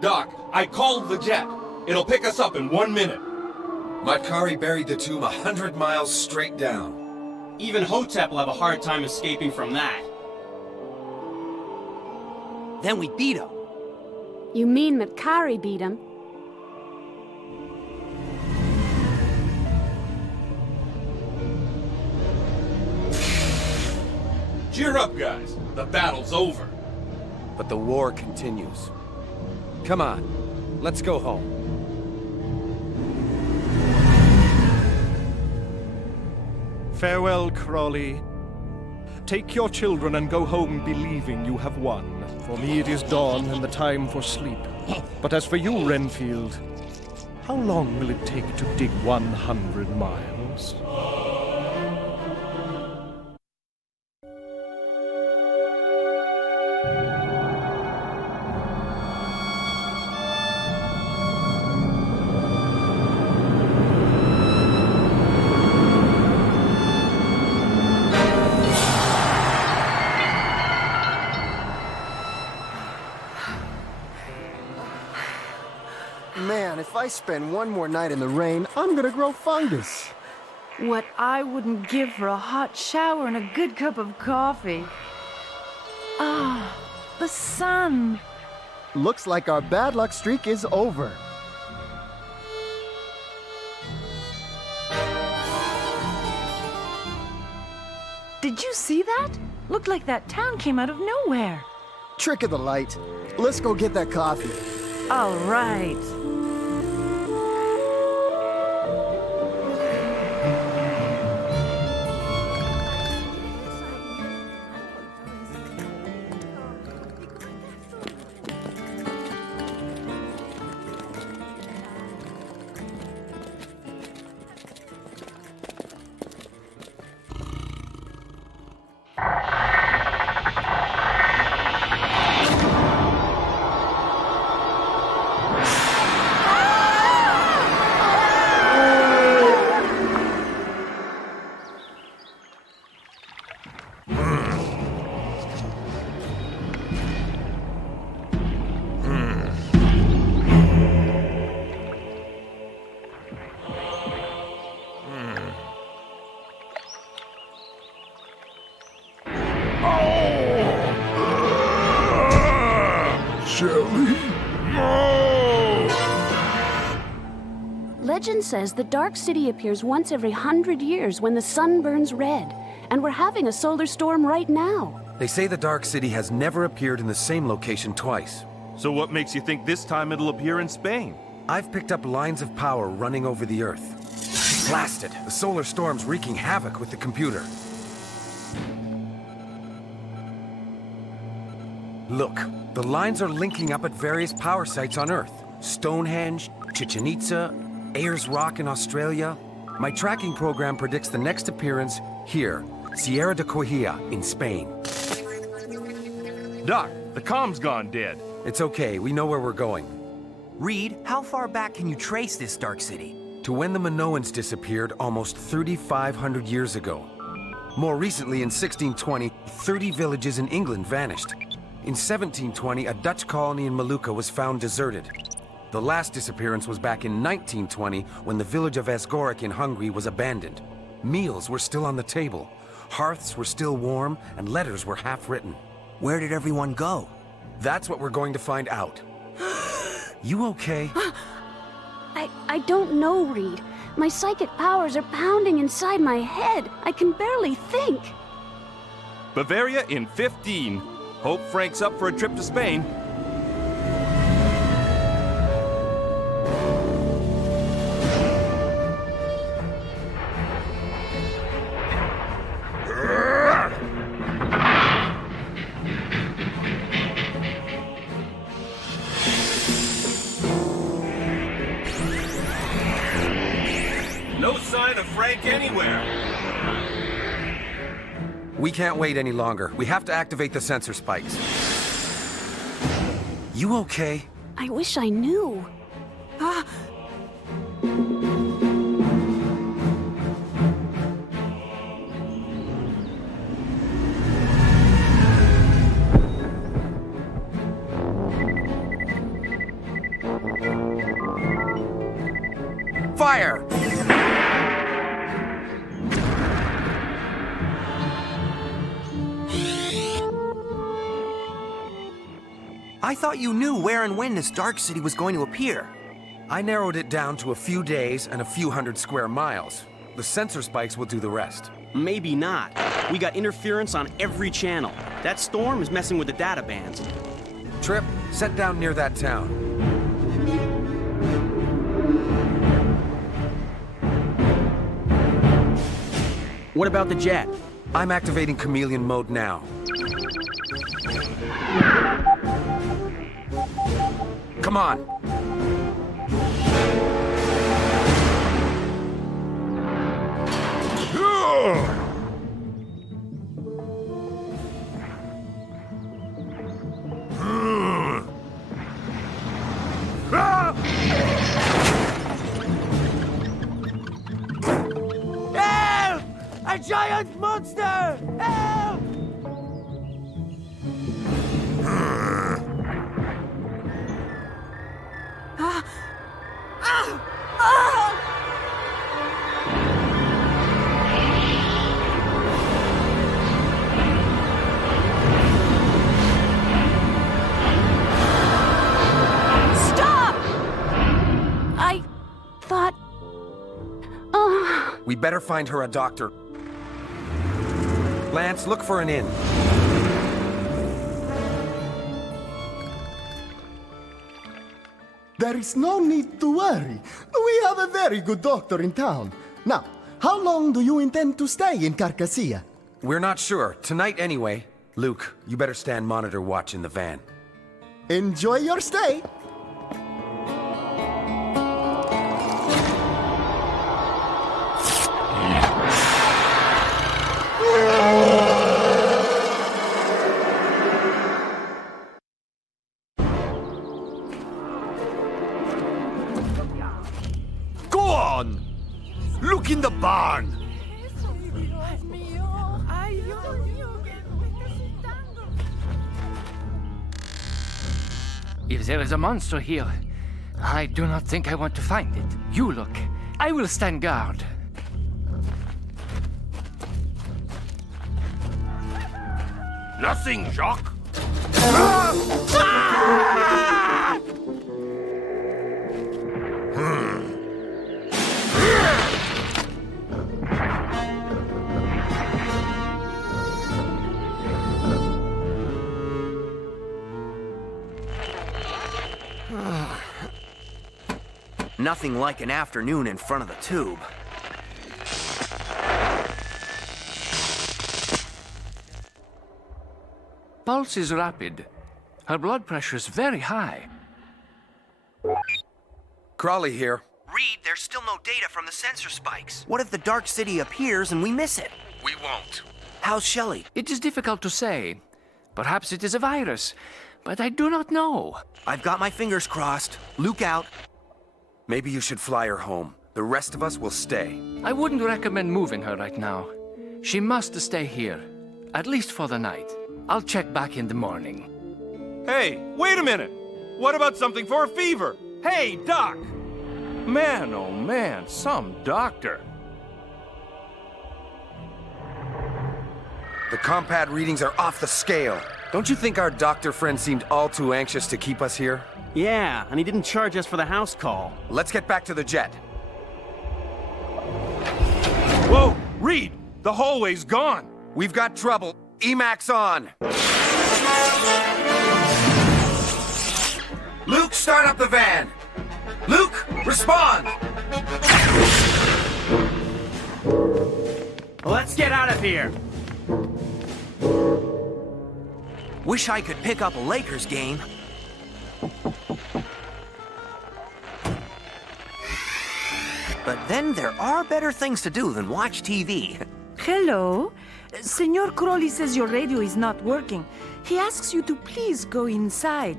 Doc, I called the jet. It'll pick us up in 1 minute. Matkari buried the tomb 100 miles straight down. Even Hotep will have a hard time escaping from that. Then we beat him. You mean Matkari beat him? Cheer up, guys. The battle's over. But the war continues. Come on, let's go home. Farewell, Crawley. Take your children and go home believing you have won. For me it is dawn and the time for sleep. But as for you, Renfield, how long will it take to dig 100 miles? Man, if I spend one more night in the rain, I'm gonna grow fungus. What I wouldn't give for a hot shower and a good cup of coffee. Ah, the sun. Looks like our bad luck streak is over. Did you see that? Looked like that town came out of nowhere. Trick of the light. Let's go get that coffee. All right. Legend says the Dark City appears once every 100 years when the sun burns red, and we're having a solar storm right now. They say the Dark City has never appeared in the same location twice. So what makes you think this time it'll appear in Spain? I've picked up lines of power running over the Earth. Blasted! The solar storm's wreaking havoc with the computer. Look, the lines are linking up at various power sites on Earth. Stonehenge, Chichen Itza, Ayers Rock in Australia. My tracking program predicts the next appearance here, Sierra de Corhia in Spain. Doc, the comm's gone dead. It's okay, we know where we're going. Reed, how far back can you trace this Dark City? To when the Minoans disappeared almost 3,500 years ago. More recently, in 1620, 30 villages in England vanished. In 1720, a Dutch colony in Molucca was found deserted. The last disappearance was back in 1920, when the village of Asgoric in Hungary was abandoned. Meals were still on the table, hearths were still warm, and letters were half-written. Where did everyone go? That's what we're going to find out. You okay? I don't know, Reed. My psychic powers are pounding inside my head. I can barely think. Bavaria in 15. Hope Frank's up for a trip to Spain. No sign of Frank anywhere. We can't wait any longer. We have to activate the sensor spikes. You okay? I wish I knew. fire! I thought you knew where and when this dark city was going to appear. I narrowed it down to a few days and a few hundred square miles. The sensor spikes will do the rest. Maybe not. We got interference on every channel. That storm is messing with the data bands. Trip, set down near that town. What about the jet? I'm activating chameleon mode now. Come on. Help! A giant monster! Help! Stop! I thought... We better find her a doctor. Lance, look for an inn. There is no need to worry. We have a very good doctor in town. Now, how long do you intend to stay in Carcassia? We're not sure. Tonight, anyway. Luke, you better stand monitor watch in the van. Enjoy your stay. Go on! Look in the barn! If there is a monster here, I do not think I want to find it. You look. I will stand guard. Nothing, Jacques. Nothing like an afternoon in front of the tube. Pulse is rapid. Her blood pressure is very high. Crawley here. Reed, there's still no data from the sensor spikes. What if the dark city appears and we miss it? We won't. How's Shelley? It is difficult to say. Perhaps it is a virus, but I do not know. I've got my fingers crossed. Luke out. Maybe you should fly her home. The rest of us will stay. I wouldn't recommend moving her right now. She must stay here, at least for the night. I'll check back in the morning. Hey, wait a minute! What about something for a fever? Hey, Doc! Man, oh man, some doctor. The compad readings are off the scale. Don't you think our doctor friend seemed all too anxious to keep us here? Yeah, and he didn't charge us for the house call. Let's get back to the jet. Whoa, Reed! The hallway's gone! We've got trouble. Emacs on! Luke, start up the van! Luke, respond! Let's get out of here! Wish I could pick up a Lakers game. But then there are better things to do than watch TV. Hello? Senor Crowley says your radio is not working. He asks you to please go inside.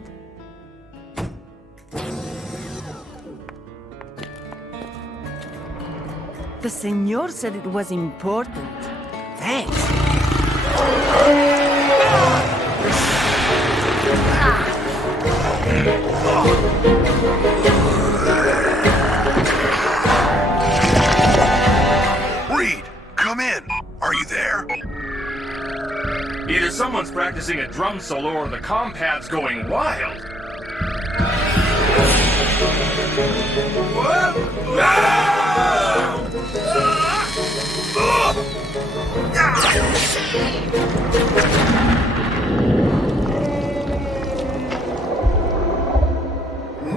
The senor said it was important. Thanks. Come in. Are you there? Either someone's practicing a drum solo or the compad's going wild.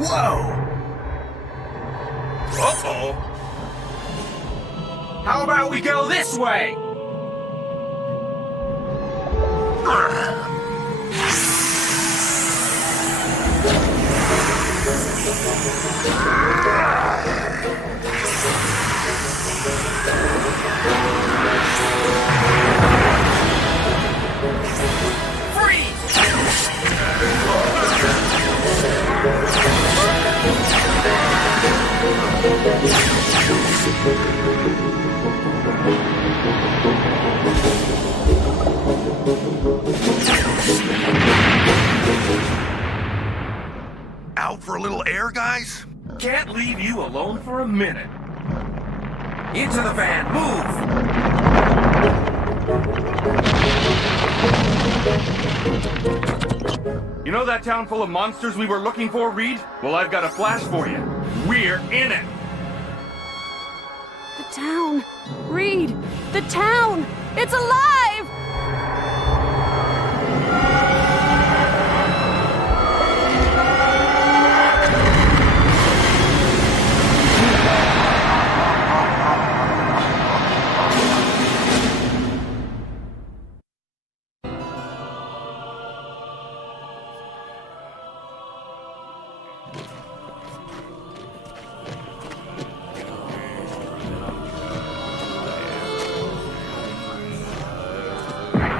Whoa! Uh-oh. How about we go this way? Out for a little air, guys? Can't leave you alone for a minute. Into the van, move! You know that town full of monsters we were looking for, Reed? Well, I've got a flash for you. We're in it! The town. Reed, the town! It's alive!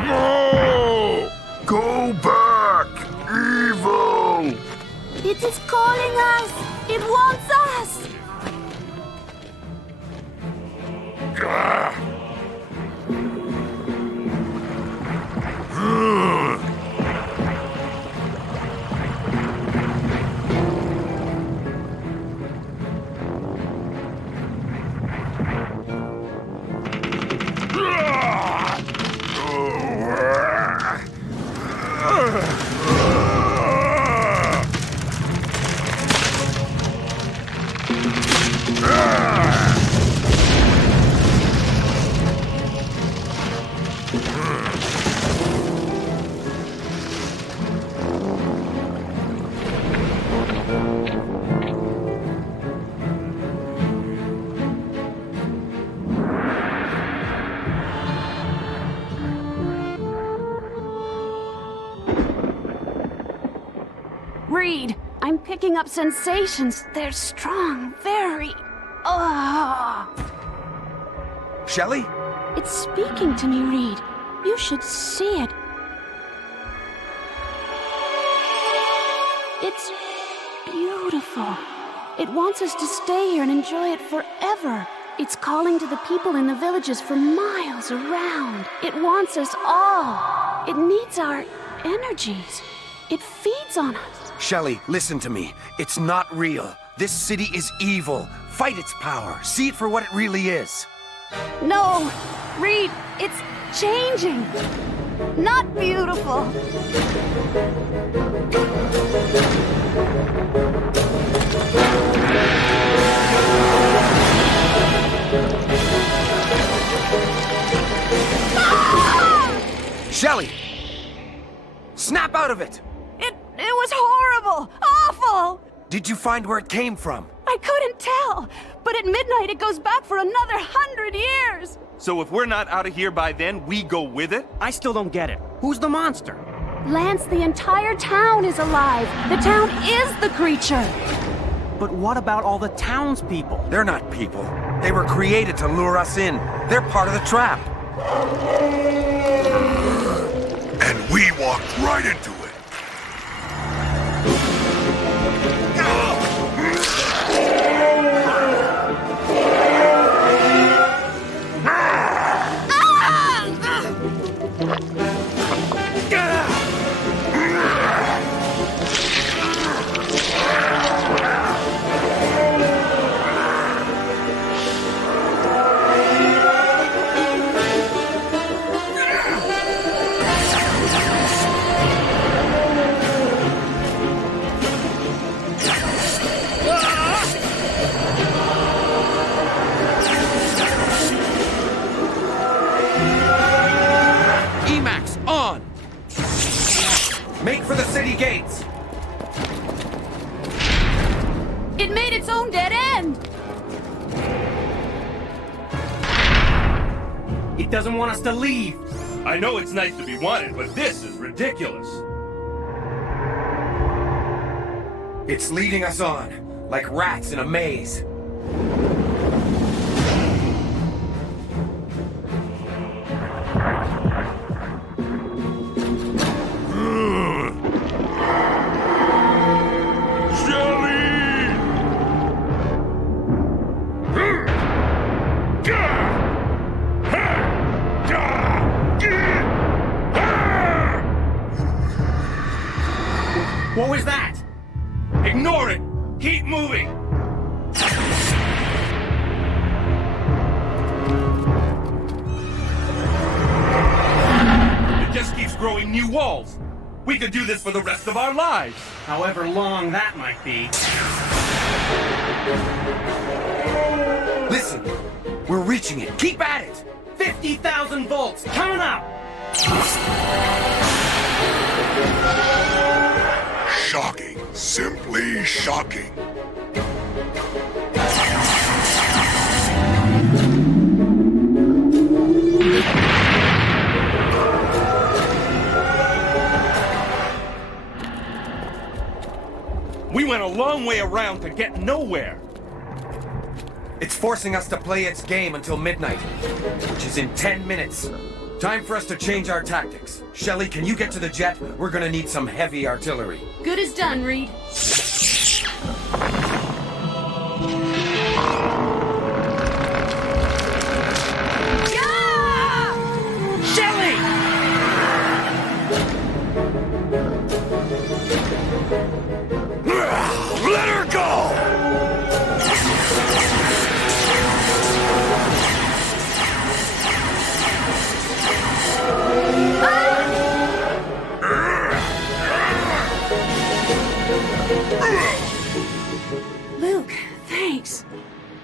No! Go back! Evil! It is calling us! It wants us! Ah. Reed, I'm picking up sensations. They're strong, very... Shelley? It's speaking to me, Reed. You should see it. It's beautiful. It wants us to stay here and enjoy it forever. It's calling to the people in the villages for miles around. It wants us all. It needs our energies. It feeds on us. Shelley, listen to me. It's not real. This city is evil. Fight its power. See it for what it really is. No, Reed, it's changing. Not beautiful. Shelley! Snap out of it! It was horrible! Awful! Did you find where it came from? I couldn't tell, but at midnight it goes back for another 100 years! So if we're not out of here by then, we go with it? I still don't get it. Who's the monster? Lance, the entire town is alive. The town is the creature. But what about all the townspeople? They're not people. They were created to lure us in. They're part of the trap. And we walked right into it. City gates! It made its own dead end! It doesn't want us to leave. I know it's nice to be wanted, but this is ridiculous. It's leading us on, like rats in a maze. What was that? Ignore it! Keep moving! It just keeps growing new walls. We could do this for the rest of our lives. However long that might be. Listen, we're reaching it. Keep at it! 50,000 volts, coming up! Shocking. Simply shocking. We went a long way around to get nowhere. It's forcing us to play its game until midnight, which is in 10 minutes. Time for us to change our tactics. Shelley, can you get to the jet? We're gonna need some heavy artillery. Good as done, Reed. Shelley! Let her go! Luke, thanks.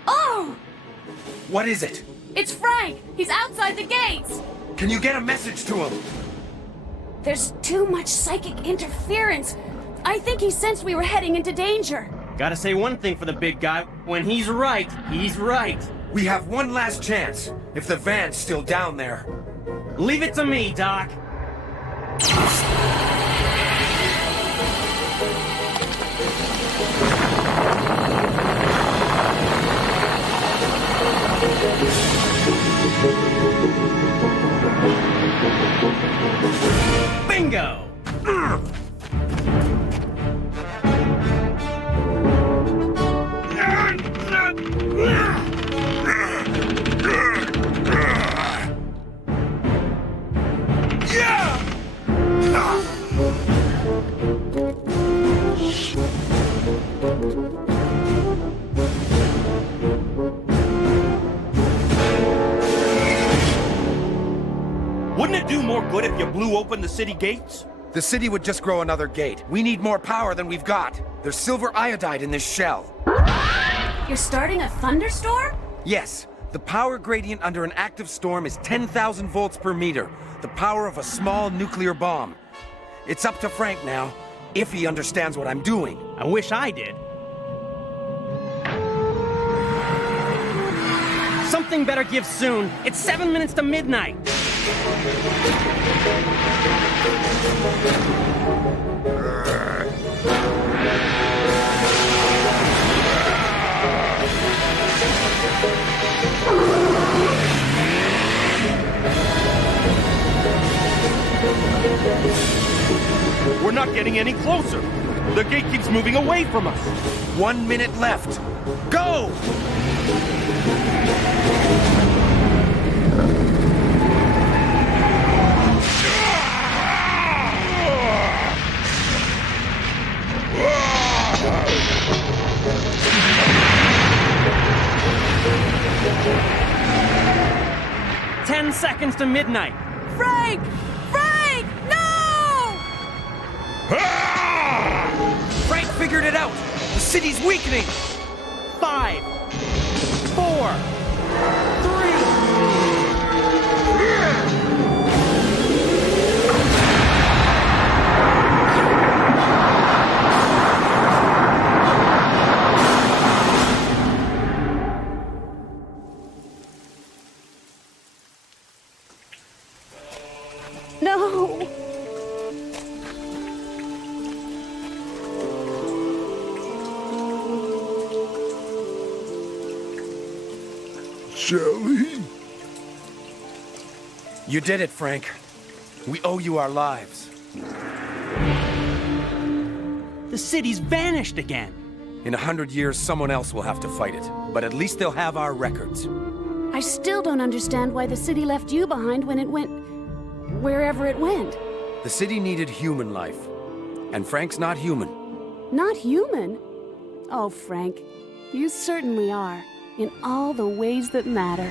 Oh! What is it? It's Frank! He's outside the gates! Can you get a message to him? There's too much psychic interference. I think he sensed we were heading into danger. Gotta say one thing for the big guy. When he's right, he's right. We have one last chance, if the van's still down there. Leave it to me, Doc. Bingo! Wouldn't it do more good if you blew open the city gates? The city would just grow another gate. We need more power than we've got. There's silver iodide in this shell. You're starting a thunderstorm? Yes, the power gradient under an active storm is 10,000 volts per meter, the power of a small nuclear bomb. It's up to Frank now, if he understands what I'm doing. I wish I did. Something better give soon. It's 7 minutes to midnight. We're not getting any closer. The gate keeps moving away from us. 1 minute left. Go! Ten seconds to midnight. Frank! Frank! No! Frank figured it out! The city's weakening! 5, 4, 3. No! Shelly? You did it, Frank. We owe you our lives. The city's vanished again. In 100 years, someone else will have to fight it. But at least they'll have our records. I still don't understand why the city left you behind when it went... wherever it went. The city needed human life. And Frank's not human. Not human? Oh, Frank, you certainly are, in all the ways that matter.